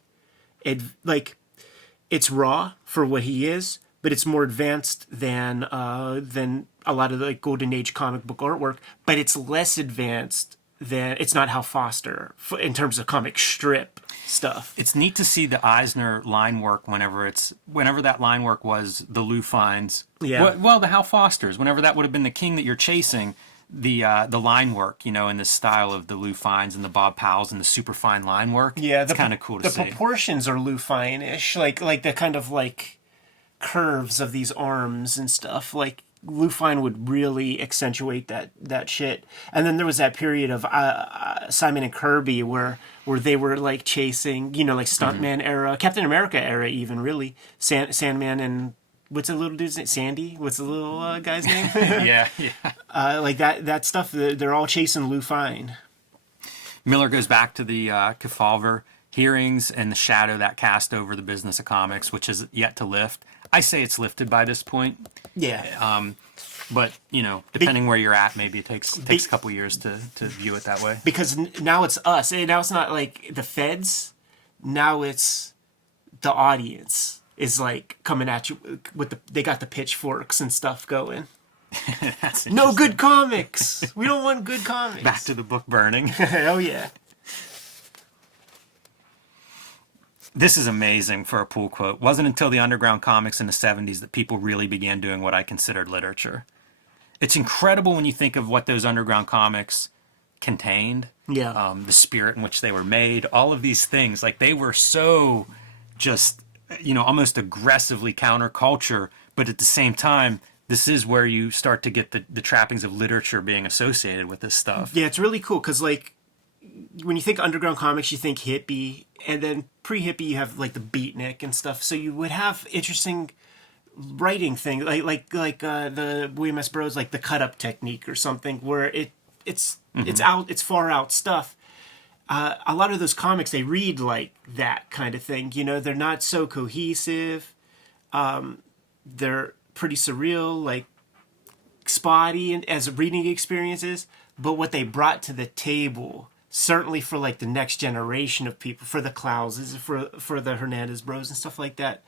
it's raw for what he is, but it's more advanced than a lot of the Golden Age comic book artwork. But it's less advanced than it's not Hal Foster in terms of comic strip stuff. It's neat to see the Eisner line work whenever that line work was the Lou Fines. Yeah. Well, the Hal Fosters. Whenever that would have been the king that you're chasing. The line work, in the style of the Lou Fines and the Bob Powells and the super fine line work. Yeah, it's kind of cool to see. The proportions are Lou Fine-ish, like the kind of like curves of these arms and stuff. Like Lou Fine would really accentuate that shit. And then there was that period of Simon and Kirby where they were like chasing, like Stuntman era, Captain America era, even really Sandman and. What's the little dude's name? Sandy? What's the little guy's name? Yeah. Like that stuff, they're all chasing Lou Fine. Miller goes back to the Kayfabe hearings and the shadow that cast over the business of comics, which is yet to lift. I say it's lifted by this point. Yeah. But, depending where you're at, maybe it takes a couple years to view it that way. Because now it's us. Now it's not like the feds. Now it's the audience. Is like coming at you with they got the pitchforks and stuff going. No good comics. We don't want good comics. Back to the book burning. Oh yeah. This is amazing for a pool quote. Wasn't until the underground comics in the 70s that people really began doing what I considered literature. It's incredible when you think of what those underground comics contained. Yeah. The spirit in which they were made. All of these things. Like they were so just... almost aggressively counterculture, but at the same time, this is where you start to get the trappings of literature being associated with this stuff. Yeah, it's really cool because, like, when you think underground comics, you think hippie, and then pre-hippie, you have like the beatnik and stuff. So you would have interesting writing things, like the William S. Burroughs, like the cut-up technique or something, where it's far out stuff. A lot of those comics, they read like that kind of thing. They're not so cohesive. They're pretty surreal, like spotty as reading experiences. But what they brought to the table, certainly for like the next generation of people, for the Klauses, for the Hernandez Bros and stuff like that,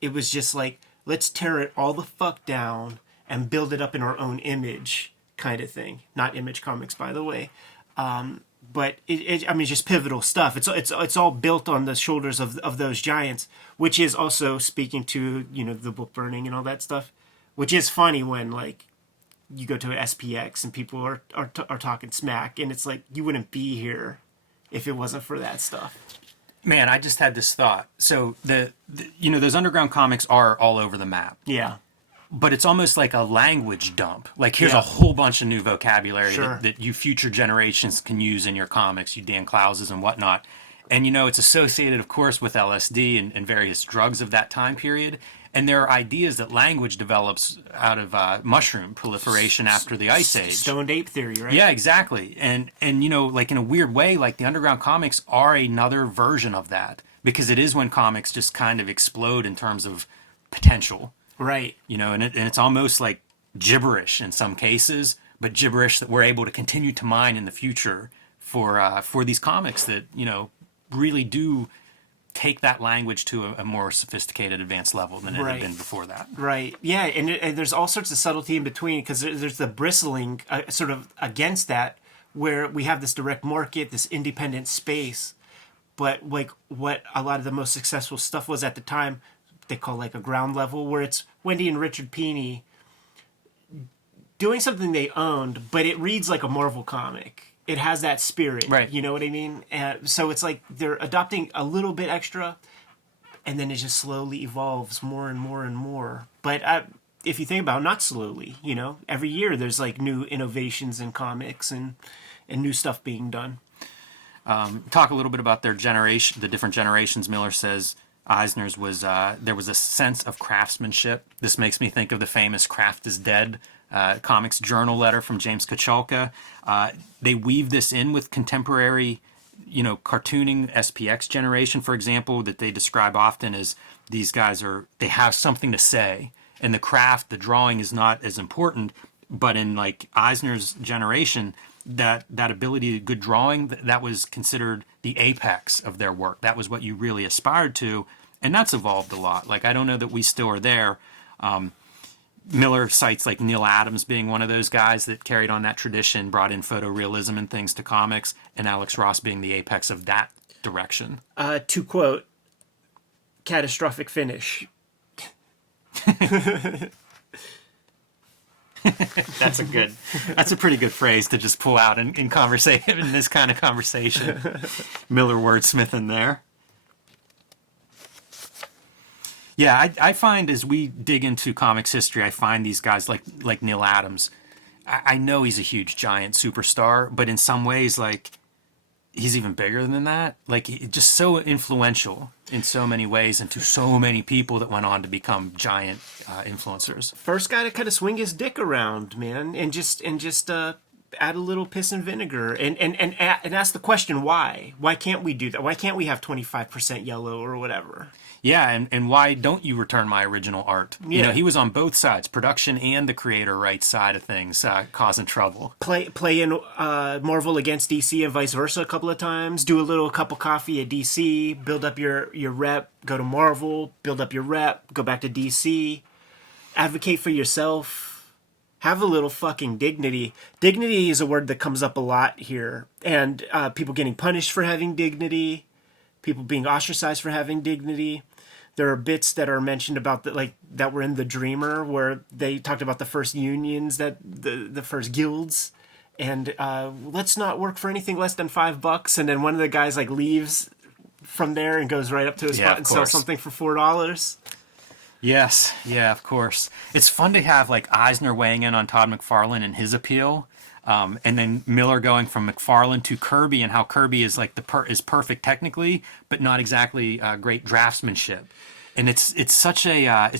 it was just like, let's tear it all the fuck down and build it up in our own image kind of thing. Not Image Comics, by the way. But it's just pivotal stuff. It's all built on the shoulders of those giants, which is also speaking to the book burning and all that stuff, which is funny when like you go to an SPX and people are talking smack, and it's like you wouldn't be here if it wasn't for that stuff. Man, I just had this thought. So the those underground comics are all over the map. Yeah. but it's almost like a language dump. Like, here's Yeah. a whole bunch of new vocabulary Sure. that you future generations can use in your comics, you Dan Clowses and whatnot. And, you know, it's associated, of course, with LSD and various drugs of that time period. And there are ideas that language develops out of mushroom proliferation after the Ice Age. Stoned ape theory, right? Yeah, exactly. And you know, like in a weird way, like the underground comics are another version of that, because it is when comics just kind of explode in terms of potential. Right. You know, and it's almost like gibberish in some cases, but gibberish that we're able to continue to mine in the future for these comics that, you know, really do take that language to a more sophisticated, advanced level than it had Right. been before that. Right. Yeah, and there's all sorts of subtlety in between, because there's the bristling sort of against that, where we have this direct market, this independent space, but like what a lot of the most successful stuff was at the time, they call like a ground level, where it's Wendy and Richard Pini doing something they owned, but it reads like a Marvel comic. It has that spirit, Right. You know what I mean? So it's like they're adopting a little bit extra, and then it just slowly evolves more and more and more. But if you think about it, not slowly, you know, every year there's like new innovations in comics and new stuff being done. Talk a little bit about their generation, the different generations. Miller says Eisner's was there was a sense of craftsmanship. This makes me think of the famous "Craft is Dead" comics journal letter from James Kochalka. They weave this in with contemporary, you know, cartooning. SPX generation, for example, that they describe often as these guys they have something to say, and the craft, the drawing is not as important. But in like Eisner's generation, that ability to good drawing, that was considered the apex of their work. That was what you really aspired to, and that's evolved a lot. Like, I don't know that we still are there. Miller cites like Neal Adams being one of those guys that carried on that tradition, brought in photorealism and things to comics, and Alex Ross being the apex of that direction. To quote, catastrophic finish. That's a pretty good phrase to just pull out in conversation, in this kind of conversation. Miller wordsmith in there. Yeah, I find as we dig into comics history, I find these guys like Neal Adams. I know he's a huge giant superstar, but in some ways, like, he's even bigger than that. Like, just so influential in so many ways, and to so many people that went on to become giant influencers. First guy to kind of swing his dick around, man, and just add a little piss and vinegar, and ask the question, why? Why can't we do that? Why can't we have 25% yellow or whatever? Yeah, and why don't you return my original art? Yeah. You know, he was on both sides, production and the creator rights side of things, causing trouble. Play in Marvel against DC and vice versa a couple of times. Do a little cup of coffee at DC. Build up your rep. Go to Marvel. Build up your rep. Go back to DC. Advocate for yourself. Have a little fucking dignity. Dignity is a word that comes up a lot here. And people getting punished for having dignity. People being ostracized for having dignity. There are bits that are mentioned about that were in The Dreamer, where they talked about the first unions, that the first guilds, and let's not work for anything less than $5. And then one of the guys like leaves from there and goes right up to a spot and sells something for $4. Yes, yeah, of course. It's fun to have like Eisner weighing in on Todd McFarlane and his appeal. And then Miller going from McFarlane to Kirby, and how Kirby is like is perfect technically, but not exactly great draftsmanship. And it's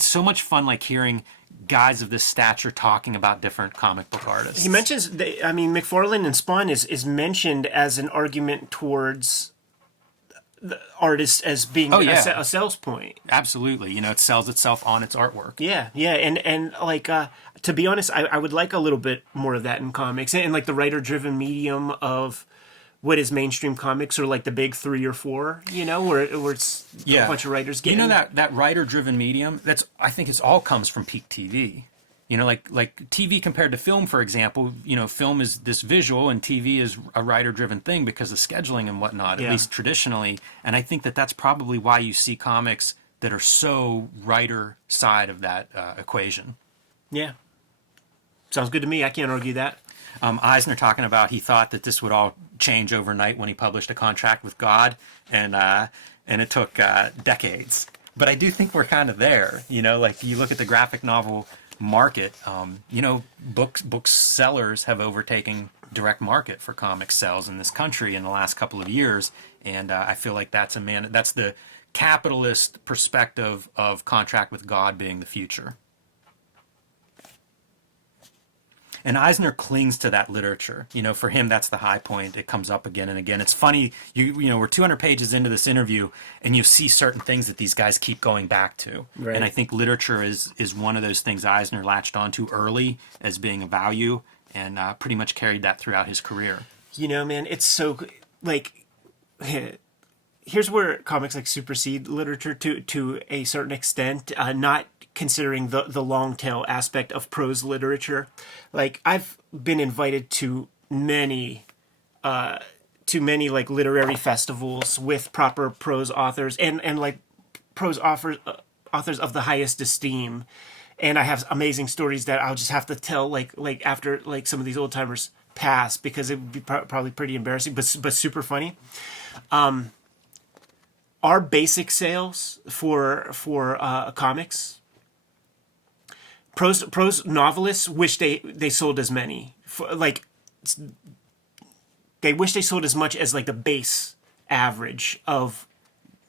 so much fun, like hearing guys of this stature talking about different comic book artists. He mentions, McFarlane and Spawn is mentioned as an argument towards the artist as being a sales point. Absolutely, you know, it sells itself on its artwork. Yeah, and like to be honest, I would like a little bit more of that in comics, and like the writer-driven medium of what is mainstream comics, or like the big 3 or 4, you know, where it's a bunch of writers getting. You know, that writer-driven medium. I think it's all comes from peak TV. You know, like TV compared to film, for example. You know, film is this visual, and TV is a writer-driven thing because of scheduling and whatnot, at least traditionally. And I think that's probably why you see comics that are so writer side of that equation. Yeah. Sounds good to me. I can't argue that. Eisner talking about he thought that this would all change overnight when he published A Contract with God, and it took decades. But I do think we're kind of there. You know, like you look at the graphic novel market. Booksellers have overtaken direct market for comic sales in this country in the last couple of years, and I feel like that's the capitalist perspective of Contract with God being the future. And Eisner clings to that literature. For him, that's the high point. It comes up again and again. It's funny, we're 200 pages into this interview, and you see certain things that these guys keep going back to. Right. And I think literature is one of those things Eisner latched onto early as being a value, and pretty much carried that throughout his career. Man, it's so, like, here's where comics, like, supersede literature to a certain extent, not considering the long tail aspect of prose literature. Like, I've been invited to many like literary festivals with proper prose authors and like prose authors of the highest esteem, and I have amazing stories that I'll just have to tell like after like some of these old timers pass, because it would be probably pretty embarrassing, but super funny. Our basic sales for comics, prose novelists wish they sold as many. They wish they sold as much as like the base average of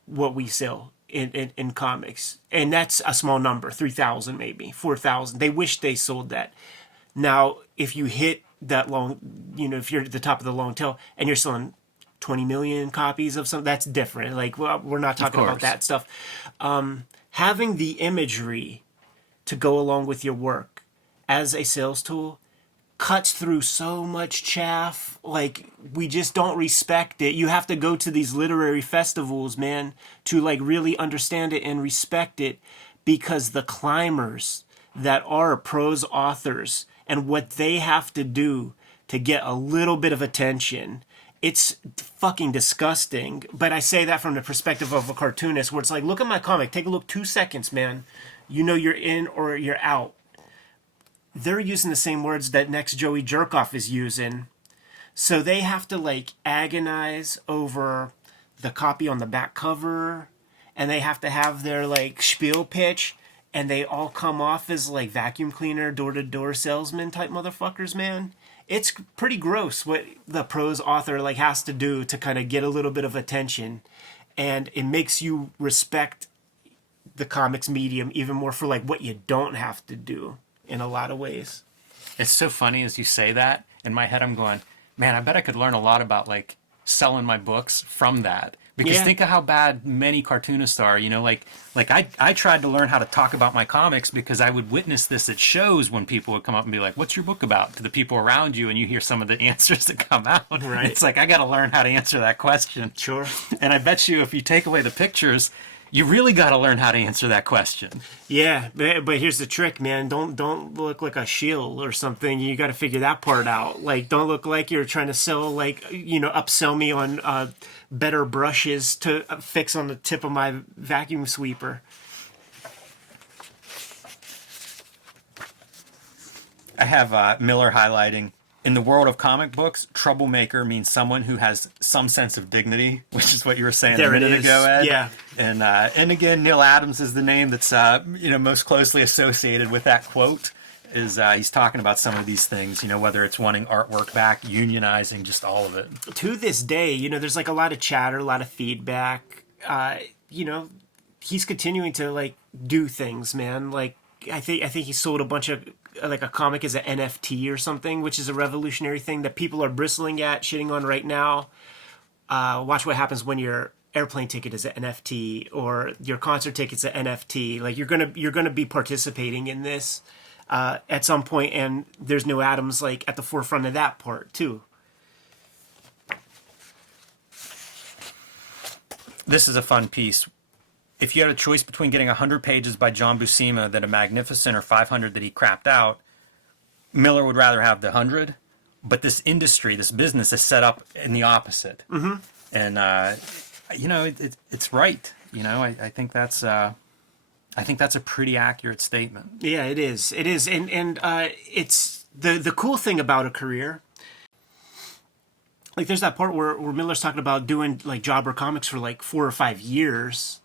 what we sell in comics, and that's a small number, 3,000 maybe 4,000. They wish they sold that. Now, if you hit that long, if you're at the top of the long tail and you're selling 20 million copies of something, that's different. Like, well, we're not talking about that stuff. Having the imagery to go along with your work as a sales tool cuts through so much chaff. Like, we just don't respect it. You have to go to these literary festivals, man, to like really understand it and respect it, because the climbers that are prose authors and what they have to do to get a little bit of attention, it's fucking disgusting. But I say that from the perspective of a cartoonist, where it's like, look at my comic, take a look, 2 seconds, man. You're in or you're out. They're using the same words that next Joey Jerkoff is using. So they have to like agonize over the copy on the back cover, and they have to have their like spiel pitch, and they all come off as like vacuum cleaner, door-to-door salesman type motherfuckers, man. It's pretty gross what the prose author like has to do to kind of get a little bit of attention, and it makes you respect the comics medium even more for like what you don't have to do in a lot of ways. It's so funny as you say that. In my head, I'm going, man, I bet I could learn a lot about like selling my books from that. Because think of how bad many cartoonists are. I tried to learn how to talk about my comics because I would witness this at shows when people would come up and be like, what's your book about? To the people around you, and you hear some of the answers that come out. Right. It's like, I got to learn how to answer that question. Sure. And I bet you if you take away the pictures, you really got to learn how to answer that question. Yeah, but here's the trick, man. Don't look like a shield or something. You got to figure that part out. Like, don't look like you're trying to sell, like, upsell me on better brushes to fix on the tip of my vacuum sweeper. I have Miller highlighting, in the world of comic books, troublemaker means someone who has some sense of dignity, which is what you were saying a minute ago, Ed. Yeah. And again, Neal Adams is the name that's most closely associated with that quote. He's talking about some of these things, whether it's wanting artwork back, unionizing, just all of it. To this day, there's like a lot of chatter, a lot of feedback. He's continuing to like do things, man. Like, I think he sold a bunch of like a comic as an NFT or something, which is a revolutionary thing that people are bristling at, shitting on right now. Watch what happens when your airplane ticket is an NFT or your concert ticket's an NFT. Like, you're gonna be participating in this at some point, and there's Neal Adams like at the forefront of that part too. This is a fun piece. If you had a choice between getting 100 pages by John Buscema that are magnificent or 500 that he crapped out, Miller would rather have the 100. But this industry, this business is set up in the opposite. Mm-hmm. And, it's right. I think that's a pretty accurate statement. Yeah, it is. It is. And it's the cool thing about a career. Like, there's that part where Miller's talking about doing like jobber comics for like 4 or 5 years,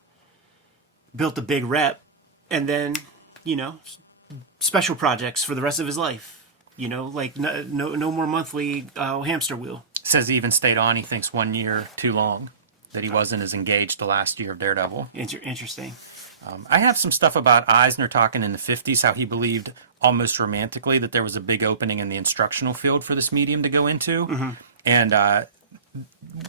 built a big rep, and then, special projects for the rest of his life. You know, like no more monthly hamster wheel. Says he even stayed on. He thinks 1 year too long, that he wasn't as engaged the last year of Daredevil. Interesting. I have some stuff about Eisner talking in the 50s, how he believed almost romantically that there was a big opening in the instructional field for this medium to go into. Mm-hmm. And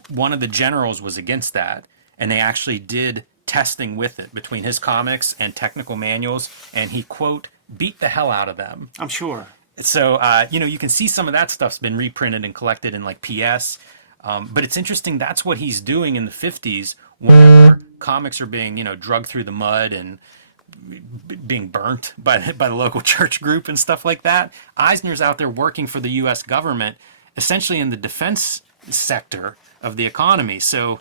one of the generals was against that. And they actually did testing with it between his comics and technical manuals. And he, quote, beat the hell out of them. I'm sure. So, you can see some of that stuff's been reprinted and collected in like PS. But it's interesting, that's what he's doing in the 50s whenever comics are being, dragged through the mud and being burnt by the local church group and stuff like that. Eisner's out there working for the U.S. government, essentially in the defense sector of the economy. So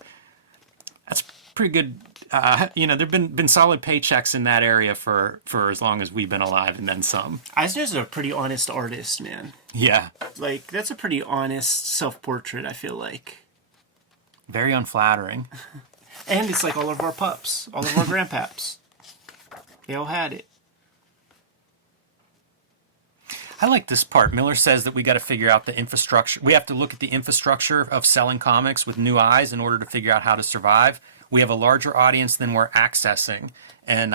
that's pretty good. There've been solid paychecks in that area for as long as we've been alive, and then some. Eisner's a pretty honest artist, man. Yeah. Like, that's a pretty honest self-portrait, I feel like. Very unflattering. And it's like all of our pups, all of our grandpaps. They all had it. I like this part. Miller says that we got to figure out the infrastructure. We have to look at the infrastructure of selling comics with new eyes in order to figure out how to survive. We have a larger audience than we're accessing, and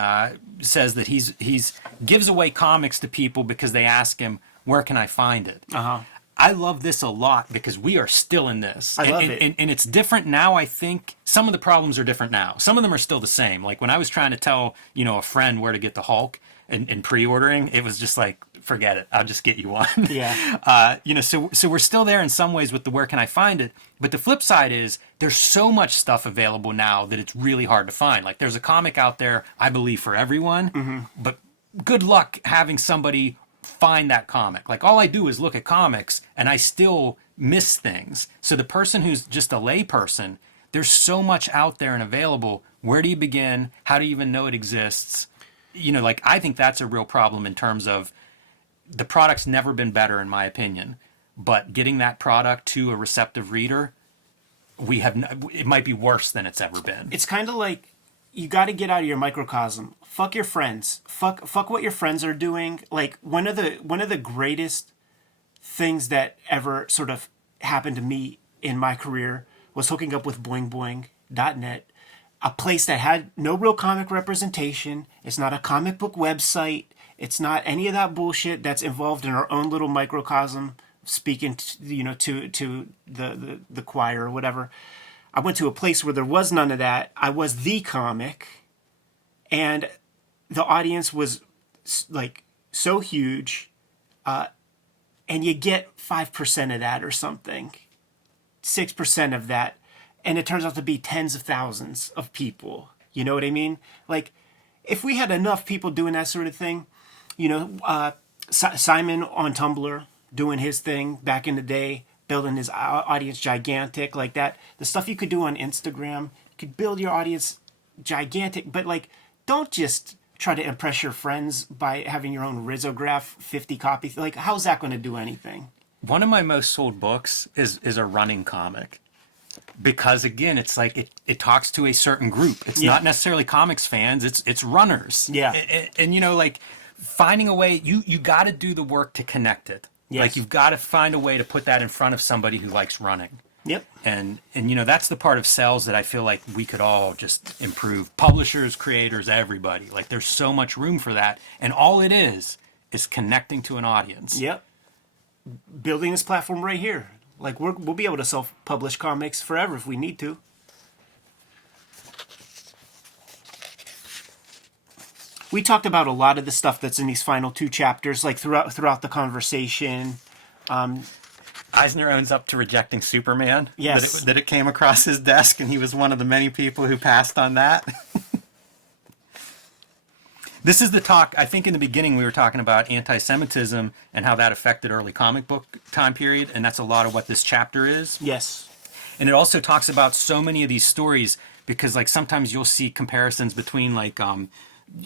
says that he's gives away comics to people because they ask him, where can I find it? Uh-huh. I love this a lot because we are still in this. I love it. And it's different now, I think. Some of the problems are different now. Some of them are still the same. Like when I was trying to tell, a friend where to get the Hulk and pre-ordering, it was just like, forget it. I'll just get you one. Yeah. So we're still there in some ways with the where can I find it. But the flip side is there's so much stuff available now that it's really hard to find. Like there's a comic out there, I believe, for everyone. Mm-hmm. But good luck having somebody find that comic. Like all I do is look at comics and I still miss things. So the person who's just a lay person, there's so much out there and available. Where do you begin? How do you even know it exists? I think that's a real problem in terms of the product's never been better in my opinion, but getting that product to a receptive reader, it might be worse than it's ever been. It's kind of like you got to get out of your microcosm. Fuck your friends. Fuck what your friends are doing. Like one of the greatest things that ever sort of happened to me in my career was hooking up with boingboing.net, a place that had no real comic representation. It's not a comic book website. It's not any of that bullshit that's involved in our own little microcosm, speaking to the choir or whatever. I went to a place where there was none of that. I was the comic, and the audience was like so huge, and you get 5% of that or something, 6% of that, and it turns out to be tens of thousands of people. You know what I mean? Like, if we had enough people doing that sort of thing, Simon on Tumblr doing his thing back in the day, building his audience gigantic like that. The stuff you could do on Instagram, you could build your audience gigantic, but like, don't just try to impress your friends by having your own risograph 50 copies. Like, how's that going to do anything? One of my most sold books is a running comic. Because again, it's like it talks to a certain group. It's not necessarily comics fans. It's runners. Yeah. And like finding a way, you got to do the work to connect it. Yes. Like you've got to find a way to put that in front of somebody who likes running. Yep. And that's the part of sales that I feel like we could all just improve. Publishers, creators, everybody. Like there's so much room for that. And all it is connecting to an audience. Yep. Building this platform right here. Like we'll be able to self-publish comics forever if we need to. We talked about a lot of the stuff that's in these final two chapters, like throughout the conversation. Eisner owns up to rejecting Superman. Yes. That it came across his desk, and he was one of the many people who passed on that. This is the talk, I think in the beginning we were talking about anti-Semitism and how that affected early comic book time period, and that's a lot of what this chapter is. Yes. And it also talks about so many of these stories, because like sometimes you'll see comparisons between like,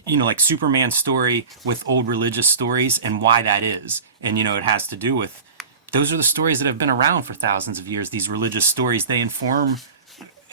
like Superman's story with old religious stories and why that is. And, it has to do with, those are the stories that have been around for thousands of years, these religious stories. They inform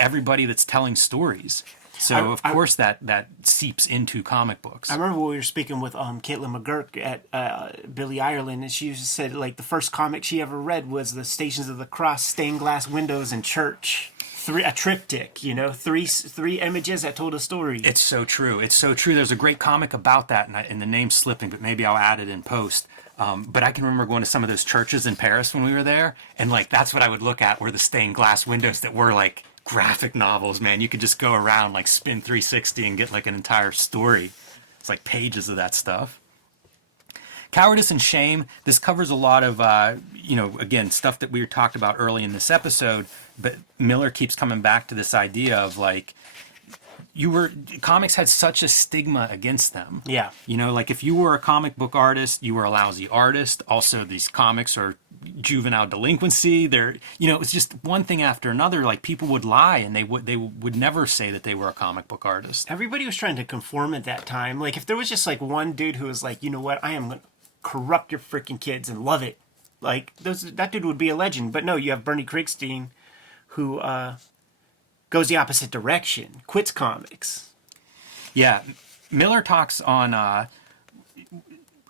everybody that's telling stories. So of course that seeps into comic books. I remember we were speaking with Caitlin McGurk at Billy Ireland, and she said like the first comic she ever read was the Stations of the Cross stained glass windows in church. A triptych, three images that told a story. It's so true. It's so true. There's a great comic about that, and the name's slipping, but maybe I'll add it in post. But I can remember going to some of those churches in Paris when we were there, and like that's what I would look at were the stained glass windows that were like graphic novels, man. You could just go around like spin 360 and get like an entire story. It's like pages of that stuff. Cowardice and Shame. This covers a lot of, again, stuff that we talked about early in this episode, but Miller keeps coming back to this idea of like, comics had such a stigma against them. Yeah. Like if you were a comic book artist, you were a lousy artist. Also, these comics are juvenile delinquency. It was just one thing after another. Like people would lie and they would never say that they were a comic book artist. Everybody was trying to conform at that time. Like if there was just like one dude who was like, you know what, I am going to corrupt your freaking kids and love it. Like that dude would be a legend. But no, you have Bernie Krigstein who goes the opposite direction, quits comics. Yeah. Miller talks on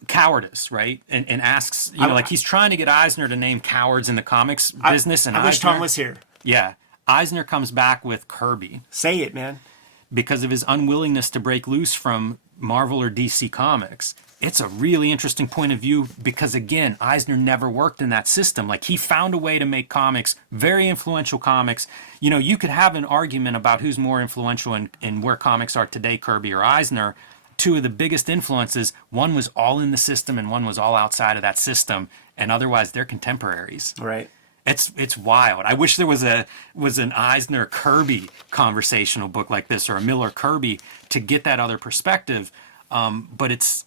cowardice, right? And asks, like he's trying to get Eisner to name cowards in the comics business. And I wish Tom was here. Yeah. Eisner comes back with Kirby. Say it, man. Because of his unwillingness to break loose from Marvel or DC Comics. It's a really interesting point of view because, again, Eisner never worked in that system. Like, he found a way to make comics, very influential comics. You could have an argument about who's more influential in where comics are today, Kirby or Eisner. Two of the biggest influences, one was all in the system and one was all outside of that system, and otherwise they're contemporaries. Right. It's wild. I wish there was an Eisner Kirby conversational book like this, or a Miller Kirby, to get that other perspective. But it's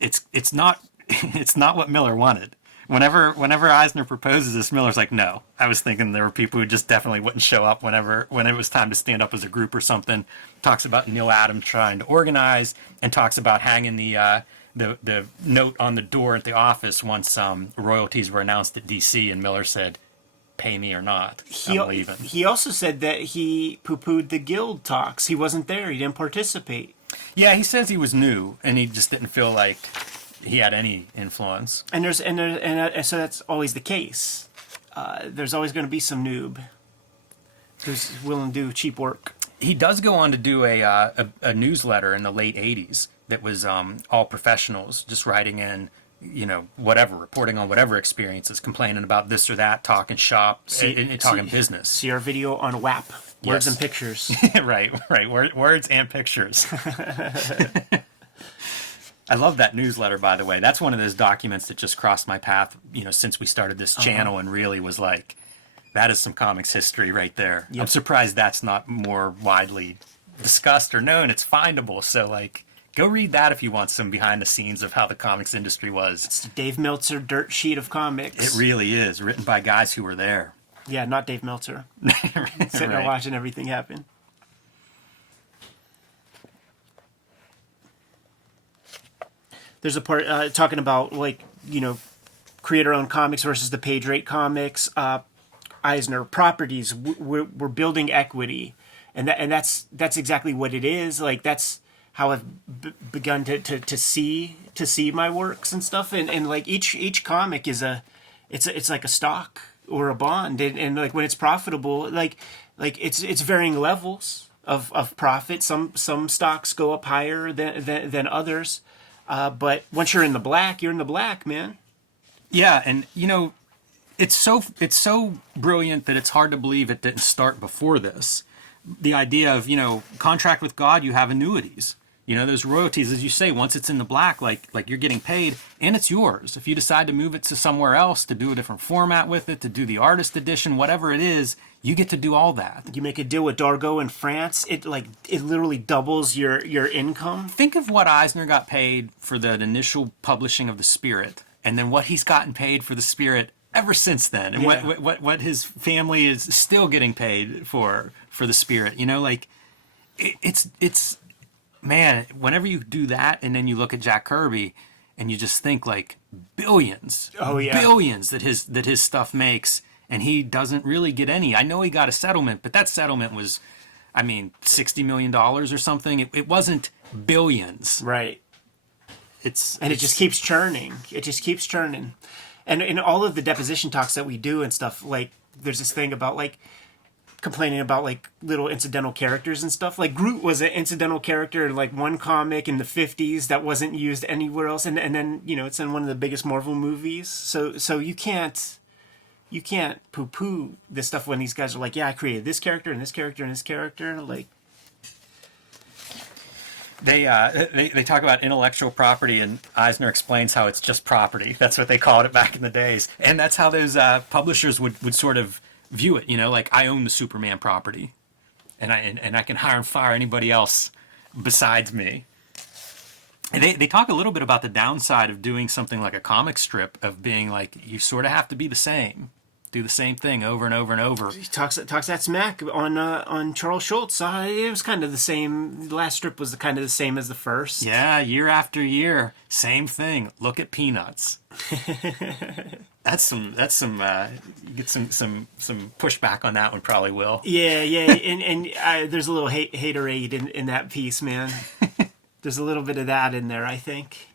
not it's not what Miller wanted. Whenever Eisner proposes this, Miller's like, no. I was thinking there were people who just definitely wouldn't show up when it was time to stand up as a group or something. Talks about Neal Adams trying to organize, and talks about hanging the note on the door at the office once royalties were announced at DC, and Miller said, pay me or not, I'm leaving. He also said that he poo-pooed the guild talks. He wasn't there. He didn't participate. Yeah, he says he was new, and he just didn't feel like he had any influence. And so that's always the case. There's always going to be some noob who's willing to do cheap work. He does go on to do a newsletter in the late 80s that was all professionals, just writing in, whatever, reporting on whatever experiences, complaining about this or that, talking shop, talking business. See our video on WAP, Words and Pictures. right, words and pictures. I love that newsletter, by the way. That's one of those documents that just crossed my path, since we started this channel, and really was like, that is some comics history right there. Yep. I'm surprised that's not more widely discussed or known. It's findable, so like, go read that if you want some behind the scenes of how the comics industry was. It's the Dave Meltzer dirt sheet of comics. It really is, written by guys who were there. Yeah, not Dave Meltzer. Sitting there watching everything happen. There's a part talking about, creator-owned comics versus the page rate comics. Eisner properties. We're building equity, and that's exactly what it is. Like that's how I've begun to see my works and stuff. And like each comic is it's like a stock or a bond, and like when it's profitable, like it's varying levels of profit. Some stocks go up higher than others. But once you're in the black, you're in the black, man. Yeah, and it's so brilliant that it's hard to believe it didn't start before this. The idea of, contract with God, you have annuities. Those royalties, as you say, once it's in the black, like you're getting paid, and it's yours. If you decide to move it to somewhere else, to do a different format with it, to do the artist edition, whatever it is, you get to do all that. You make a deal with Dargo in France, it literally doubles your income. Think of what Eisner got paid for the initial publishing of The Spirit, and then what he's gotten paid for The Spirit ever since then, and what his family is still getting paid for The Spirit. It's man, whenever you do that, and then you look at Jack Kirby, and you just think like billions, billions that his stuff makes, and he doesn't really get any. I know he got a settlement, but that settlement was I mean, $60 million or something. It wasn't billions. Right. And it just keeps churning. It just keeps churning. And in all of the deposition talks that we do and stuff, like, there's this thing about, like, complaining about, like, little incidental characters and stuff. Like, Groot was an incidental character in, like, one comic in the 50s that wasn't used anywhere else. And then, you know, it's in one of the biggest Marvel movies. So you can't poo-poo this stuff when these guys are like, yeah, I created this character and this character and this character. Like, they talk about intellectual property, and Eisner explains how it's just property. That's what they called it back in the days, and that's how those publishers would sort of view it. You know, like, I own the Superman property, and I can hire and fire anybody else besides me. And they talk a little bit about the downside of doing something like a comic strip, of being like, you sort of have to be the same. Do the same thing over and over and over. He talks that smack on Charles Schultz. It was kind of the same. The last strip was kind of the same as the first. Yeah, year after year, same thing. Look at Peanuts. That's some. You get some pushback on that one, probably will. Yeah, and there's a little haterade in that piece, man. There's a little bit of that in there, I think.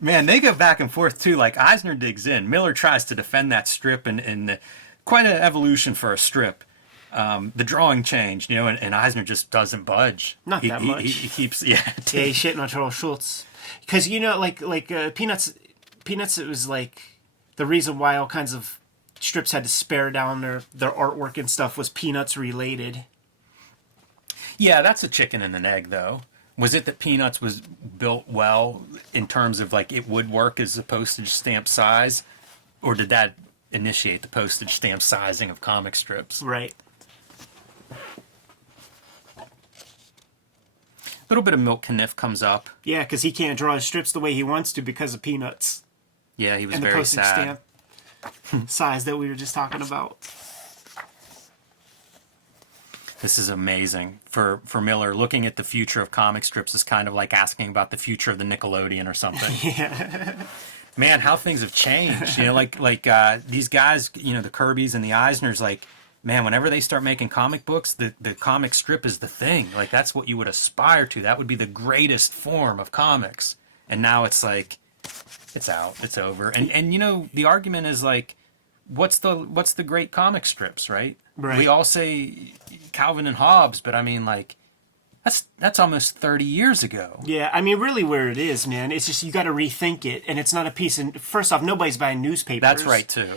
Man, they go back and forth too. Like, Eisner digs in. Miller tries to defend that strip, and quite an evolution for a strip. The drawing changed, you know, and Eisner just doesn't budge. Not that much. He keeps, yeah, he's shitting on Charles Schultz. Because, you know, like Peanuts, it was like the reason why all kinds of strips had to spare down their artwork and stuff was Peanuts related. Yeah, that's a chicken and an egg, though. Was it that Peanuts was built well in terms of, like, it would work as a postage stamp size? Or did that initiate the postage stamp sizing of comic strips? Right. A little bit of Milt Caniff comes up. Yeah, because he can't draw his strips the way he wants to because of Peanuts. Yeah, he was and very the postage sad. Stamp size that we were just talking about. This is amazing. For Miller, looking at the future of comic strips is kind of like asking about the future of the Nickelodeon or something. Yeah. Man, how things have changed. You know, like these guys, you know, the Kirbys and the Eisners, like, man, whenever they start making comic books, the comic strip is the thing. Like, that's what you would aspire to. That would be the greatest form of comics. And now it's like, it's out. It's over. And you know, the argument is like, what's the great comic strips, right? Right. We all say Calvin and Hobbes, but I mean, like, that's almost 30 years ago. Yeah, I mean, really where it is, man, it's just you got to rethink it. And it's not a piece. And first off, nobody's buying newspapers. That's right, too.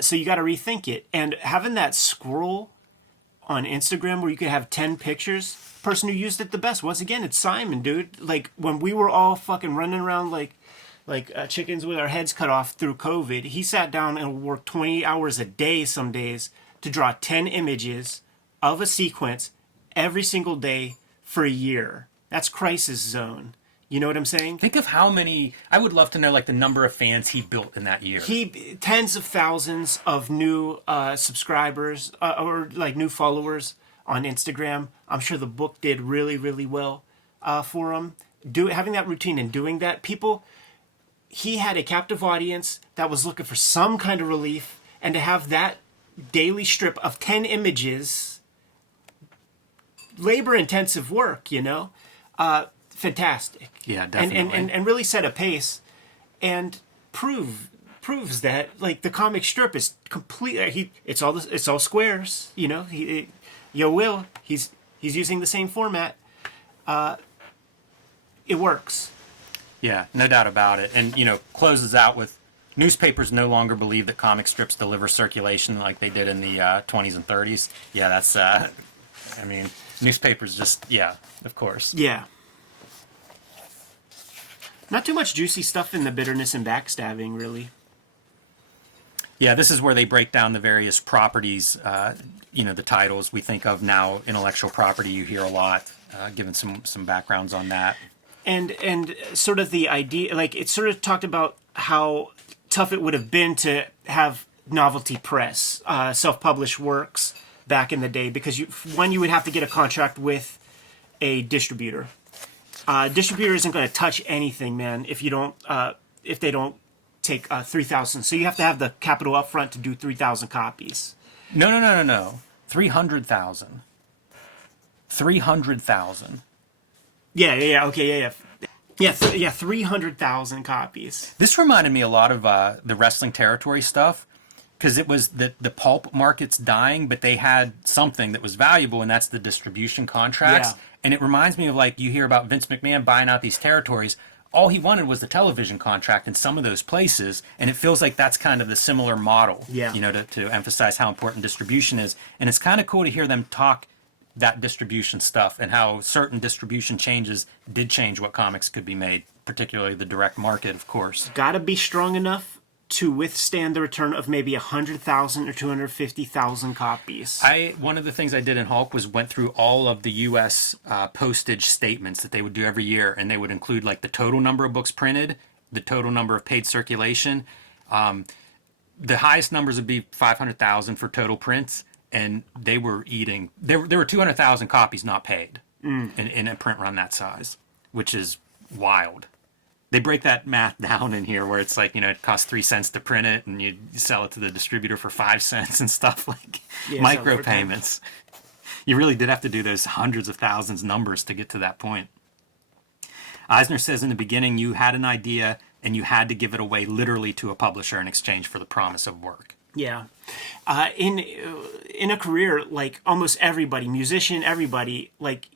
So you got to rethink it. And having that scroll on Instagram where you could have 10 pictures, person who used it the best, once again, it's Simon, dude. Like, when we were all fucking running around like chickens with our heads cut off through COVID, he sat down and worked 20 hours a day some days to draw 10 images of a sequence every single day for a year. That's Crisis Zone. You know what I'm saying? Think of how many. I would love to know, like, the number of fans he built in that year. Tens of thousands of new subscribers or like new followers on Instagram. I'm sure the book did really, really well for him. Having that routine and doing that, he had a captive audience that was looking for some kind of relief, and to have that daily strip of 10 images, labor-intensive work, you know, fantastic. Yeah, definitely. And really set a pace and proves that, like, the comic strip is completely it's all squares, you know. He's using the same format. It works. Yeah, no doubt about it. And, you know, closes out with, newspapers no longer believe that comic strips deliver circulation like they did in the 20s and 30s. Yeah, that's, I mean, newspapers just, yeah, of course. Yeah. Not too much juicy stuff in the bitterness and backstabbing, really. Yeah, this is where they break down the various properties, you know, the titles we think of now, intellectual property, you hear a lot, given some backgrounds on that. And sort of the idea, like, it sort of talked about how tough it would have been to have novelty press, self-published works back in the day, because you would have to get a contract with a distributor. Distributor isn't going to touch anything, man, if they don't take 3,000. So you have to have the capital up front to do 3,000 copies. No. 300,000. 300,000. Okay, yeah, 300,000 copies. This reminded me a lot of the Wrestling Territory stuff, because it was the pulp market's dying, but they had something that was valuable, and that's the distribution contracts. Yeah. And it reminds me of, like, you hear about Vince McMahon buying out these territories. All he wanted was the television contract in some of those places, and it feels like that's kind of the similar model, Yeah. to emphasize how important distribution is. And it's kind of cool to hear them talk that distribution stuff and how certain distribution changes did change what comics could be made, particularly the direct market, of course. Gotta be strong enough to withstand the return of maybe 100,000 or 250,000 copies. One of the things I did in Hulk was went through all of the U.S. Postage statements that they would do every year, and they would include, like, the total number of books printed, the total number of paid circulation. The highest numbers would be 500,000 for total prints, and they were eating. There were 200,000 copies not paid in a print run that size, which is wild. They break that math down in here where it's like, it costs 3 cents to print it, and you sell it to the distributor for 5 cents and stuff, like micro payments. You really did have to do those hundreds of thousands numbers to get to that point. Eisner says in the beginning, you had an idea and you had to give it away literally to a publisher in exchange for the promise of work. Yeah. In a career, like almost everybody, musician, everybody, like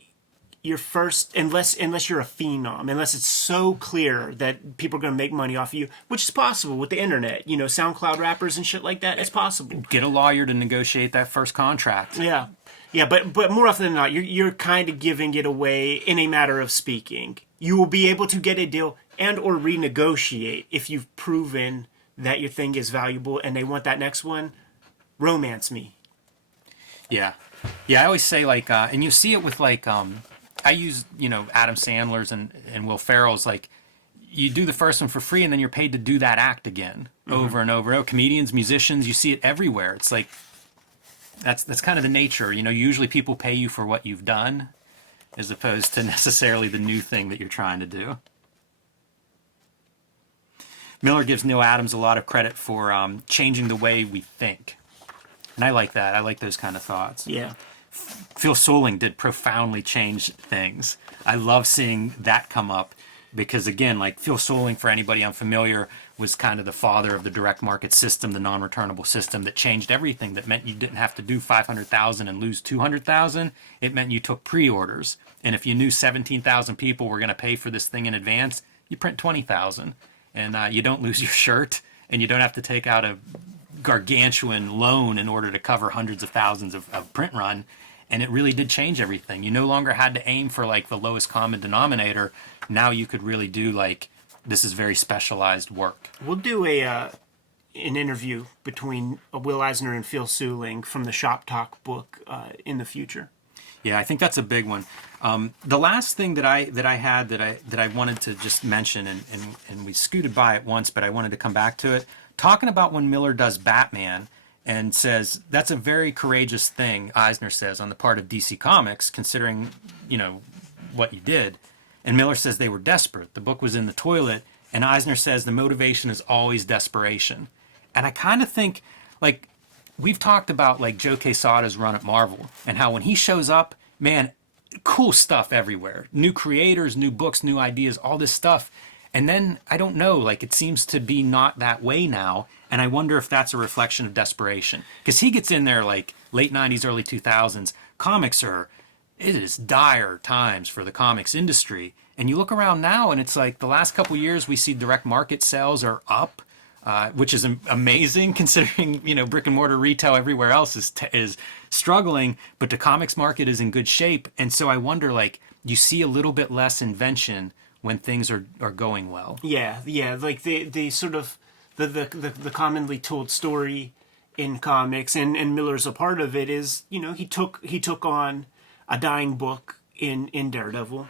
your first, unless you're a phenom, unless it's so clear that people are going to make money off of you, which is possible with the internet, SoundCloud rappers and shit like that, it's possible. Get a lawyer to negotiate that first contract. Yeah. Yeah, but more often than not, you're kind of giving it away in a matter of speaking. You will be able to get a deal and or renegotiate if you've proven that your thing is valuable and they want that next one. Romance me. Yeah. I always say, like, and you see it with, like, I use, Adam Sandler's and Will Ferrell's, like, you do the first one for free and then you're paid to do that act again over and over. Comedians, musicians, you see it everywhere. It's like, that's kind of the nature. Usually people pay you for what you've done as opposed to necessarily the new thing that you're trying to do. Miller gives Neal Adams a lot of credit for changing the way we think. And I like that. I like those kind of thoughts. Yeah. Phil Souling did profoundly change things. I love seeing that come up because, again, like Phil Souling, for anybody unfamiliar, was kind of the father of the direct market system, the non-returnable system that changed everything. That meant you didn't have to do 500,000 and lose 200,000. It meant you took pre-orders. And if you knew 17,000 people were going to pay for this thing in advance, you print 20,000. And you don't lose your shirt, and you don't have to take out a gargantuan loan in order to cover hundreds of thousands of print run. And it really did change everything. You no longer had to aim for, like, the lowest common denominator. Now you could really do, like, this is very specialized work. We'll do an interview between Will Eisner and Phil Souling from the Shop Talk book in the future. Yeah, I think that's a big one. The last thing that I wanted to just mention, and we scooted by it once, but I wanted to come back to it, talking about when Miller does Batman and says that's a very courageous thing, Eisner says, on the part of DC Comics, considering, what you did. And Miller says they were desperate. The book was in the toilet, and Eisner says the motivation is always desperation. And I kind of think, like, we've talked about, like, Joe Quesada's run at Marvel and how when he shows up, man, cool stuff everywhere. New creators, new books, new ideas, all this stuff. And then, I don't know, like, it seems to be not that way now. And I wonder if that's a reflection of desperation. Because he gets in there, like, late 90s, early 2000s. It is dire times for the comics industry. And you look around now, and it's like the last couple years we see direct market sales are up. Which is amazing considering, brick and mortar retail everywhere else is struggling, but the comics market is in good shape. And so I wonder, like, you see a little bit less invention when things are going well. Yeah. Like the sort of the commonly told story in comics, and Miller's a part of it, is, he took on a dying book in Daredevil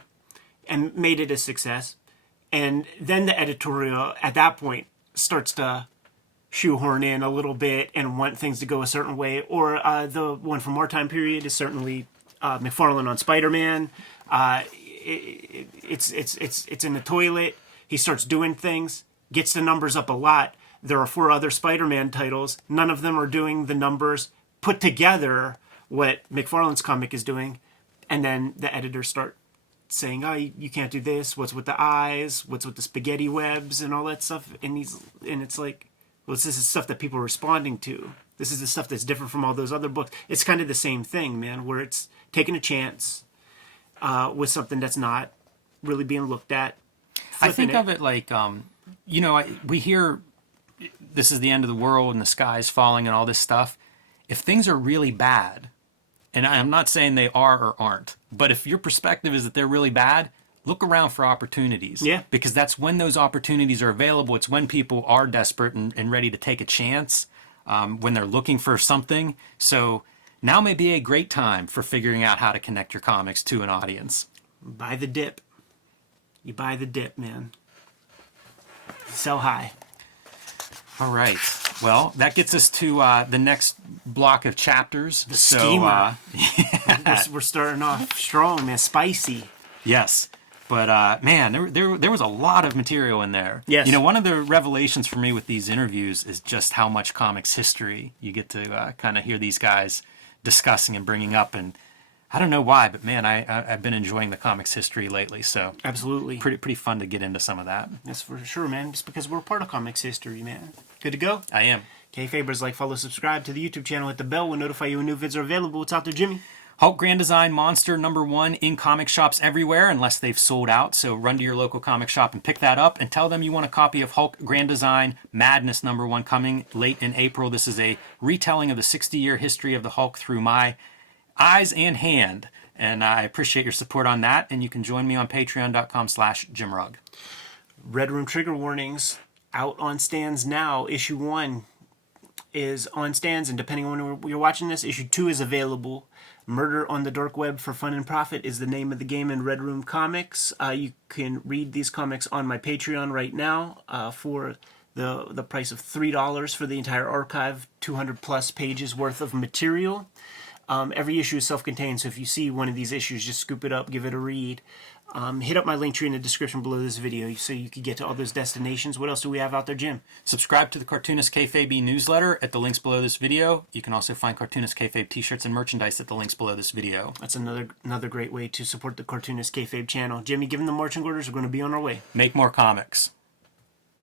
and made it a success. And then the editorial at that point starts to shoehorn in a little bit and want things to go a certain way. Or the one from our time period is certainly McFarlane on Spider-Man. It's in the toilet. He starts doing things, gets the numbers up a lot. There are 4 other Spider-Man titles. None of them are doing the numbers put together what McFarlane's comic is doing. And then the editors start saying, "Oh, you can't do this. What's with the eyes? What's with the spaghetti webs and all that stuff?" And it's like, well, this is stuff that people are responding to. This is the stuff that's different from all those other books. It's kind of the same thing, man, where it's taking a chance with something that's not really being looked at. I think of it like, we hear this is the end of the world and the sky is falling and all this stuff. If things are really bad, and I'm not saying they are or aren't, but if your perspective is that they're really bad, look around for opportunities. Yeah. Because that's when those opportunities are available. It's when people are desperate and ready to take a chance, when they're looking for something. So now may be a great time for figuring out how to connect your comics to an audience. Buy the dip. You buy the dip, man. Sell high. All right. Well, that gets us to the next block of chapters. The schemer. We're starting off strong, man. Spicy. Yes. But man, there was a lot of material in there. Yes. One of the revelations for me with these interviews is just how much comics history you get to kind of hear these guys discussing and bringing up. And I don't know why, but man, I've been enjoying the comics history lately. So Absolutely. pretty fun to get into some of that. That's for sure, man. Just because we're part of comics history, man. Good to go? I am. Kayfabers, like, follow, subscribe to the YouTube channel. Hit the bell. We'll notify you when new vids are available. What's out there, Jimmy? Hulk Grand Design Monster #1 in comic shops everywhere unless they've sold out. So run to your local comic shop and pick that up and tell them you want a copy of Hulk Grand Design Madness #1 coming late in April. This is a retelling of the 60-year history of the Hulk through my eyes and hand. And I appreciate your support on that. And you can join me on patreon.com/JimRugg. Red Room trigger warnings out on stands now. Issue 1 is on stands, and depending on when you're watching this, issue 2 is available. Murder on the Dark Web for Fun and Profit is the name of the game in Red Room Comics. You can read these comics on my Patreon right now for the price of $3 for the entire archive, 200 plus pages worth of material. Every issue is self-contained, so if you see one of these issues, just scoop it up, give it a read. Hit up my link tree in the description below this video so you can get to all those destinations. What else do we have out there, Jim? Subscribe to the Cartoonist Kayfabe newsletter at the links below this video. You can also find Cartoonist Kayfabe t-shirts and merchandise at the links below this video. That's another great way to support the Cartoonist Kayfabe channel. Jimmy, given the marching orders, we're going to be on our way. Make more comics.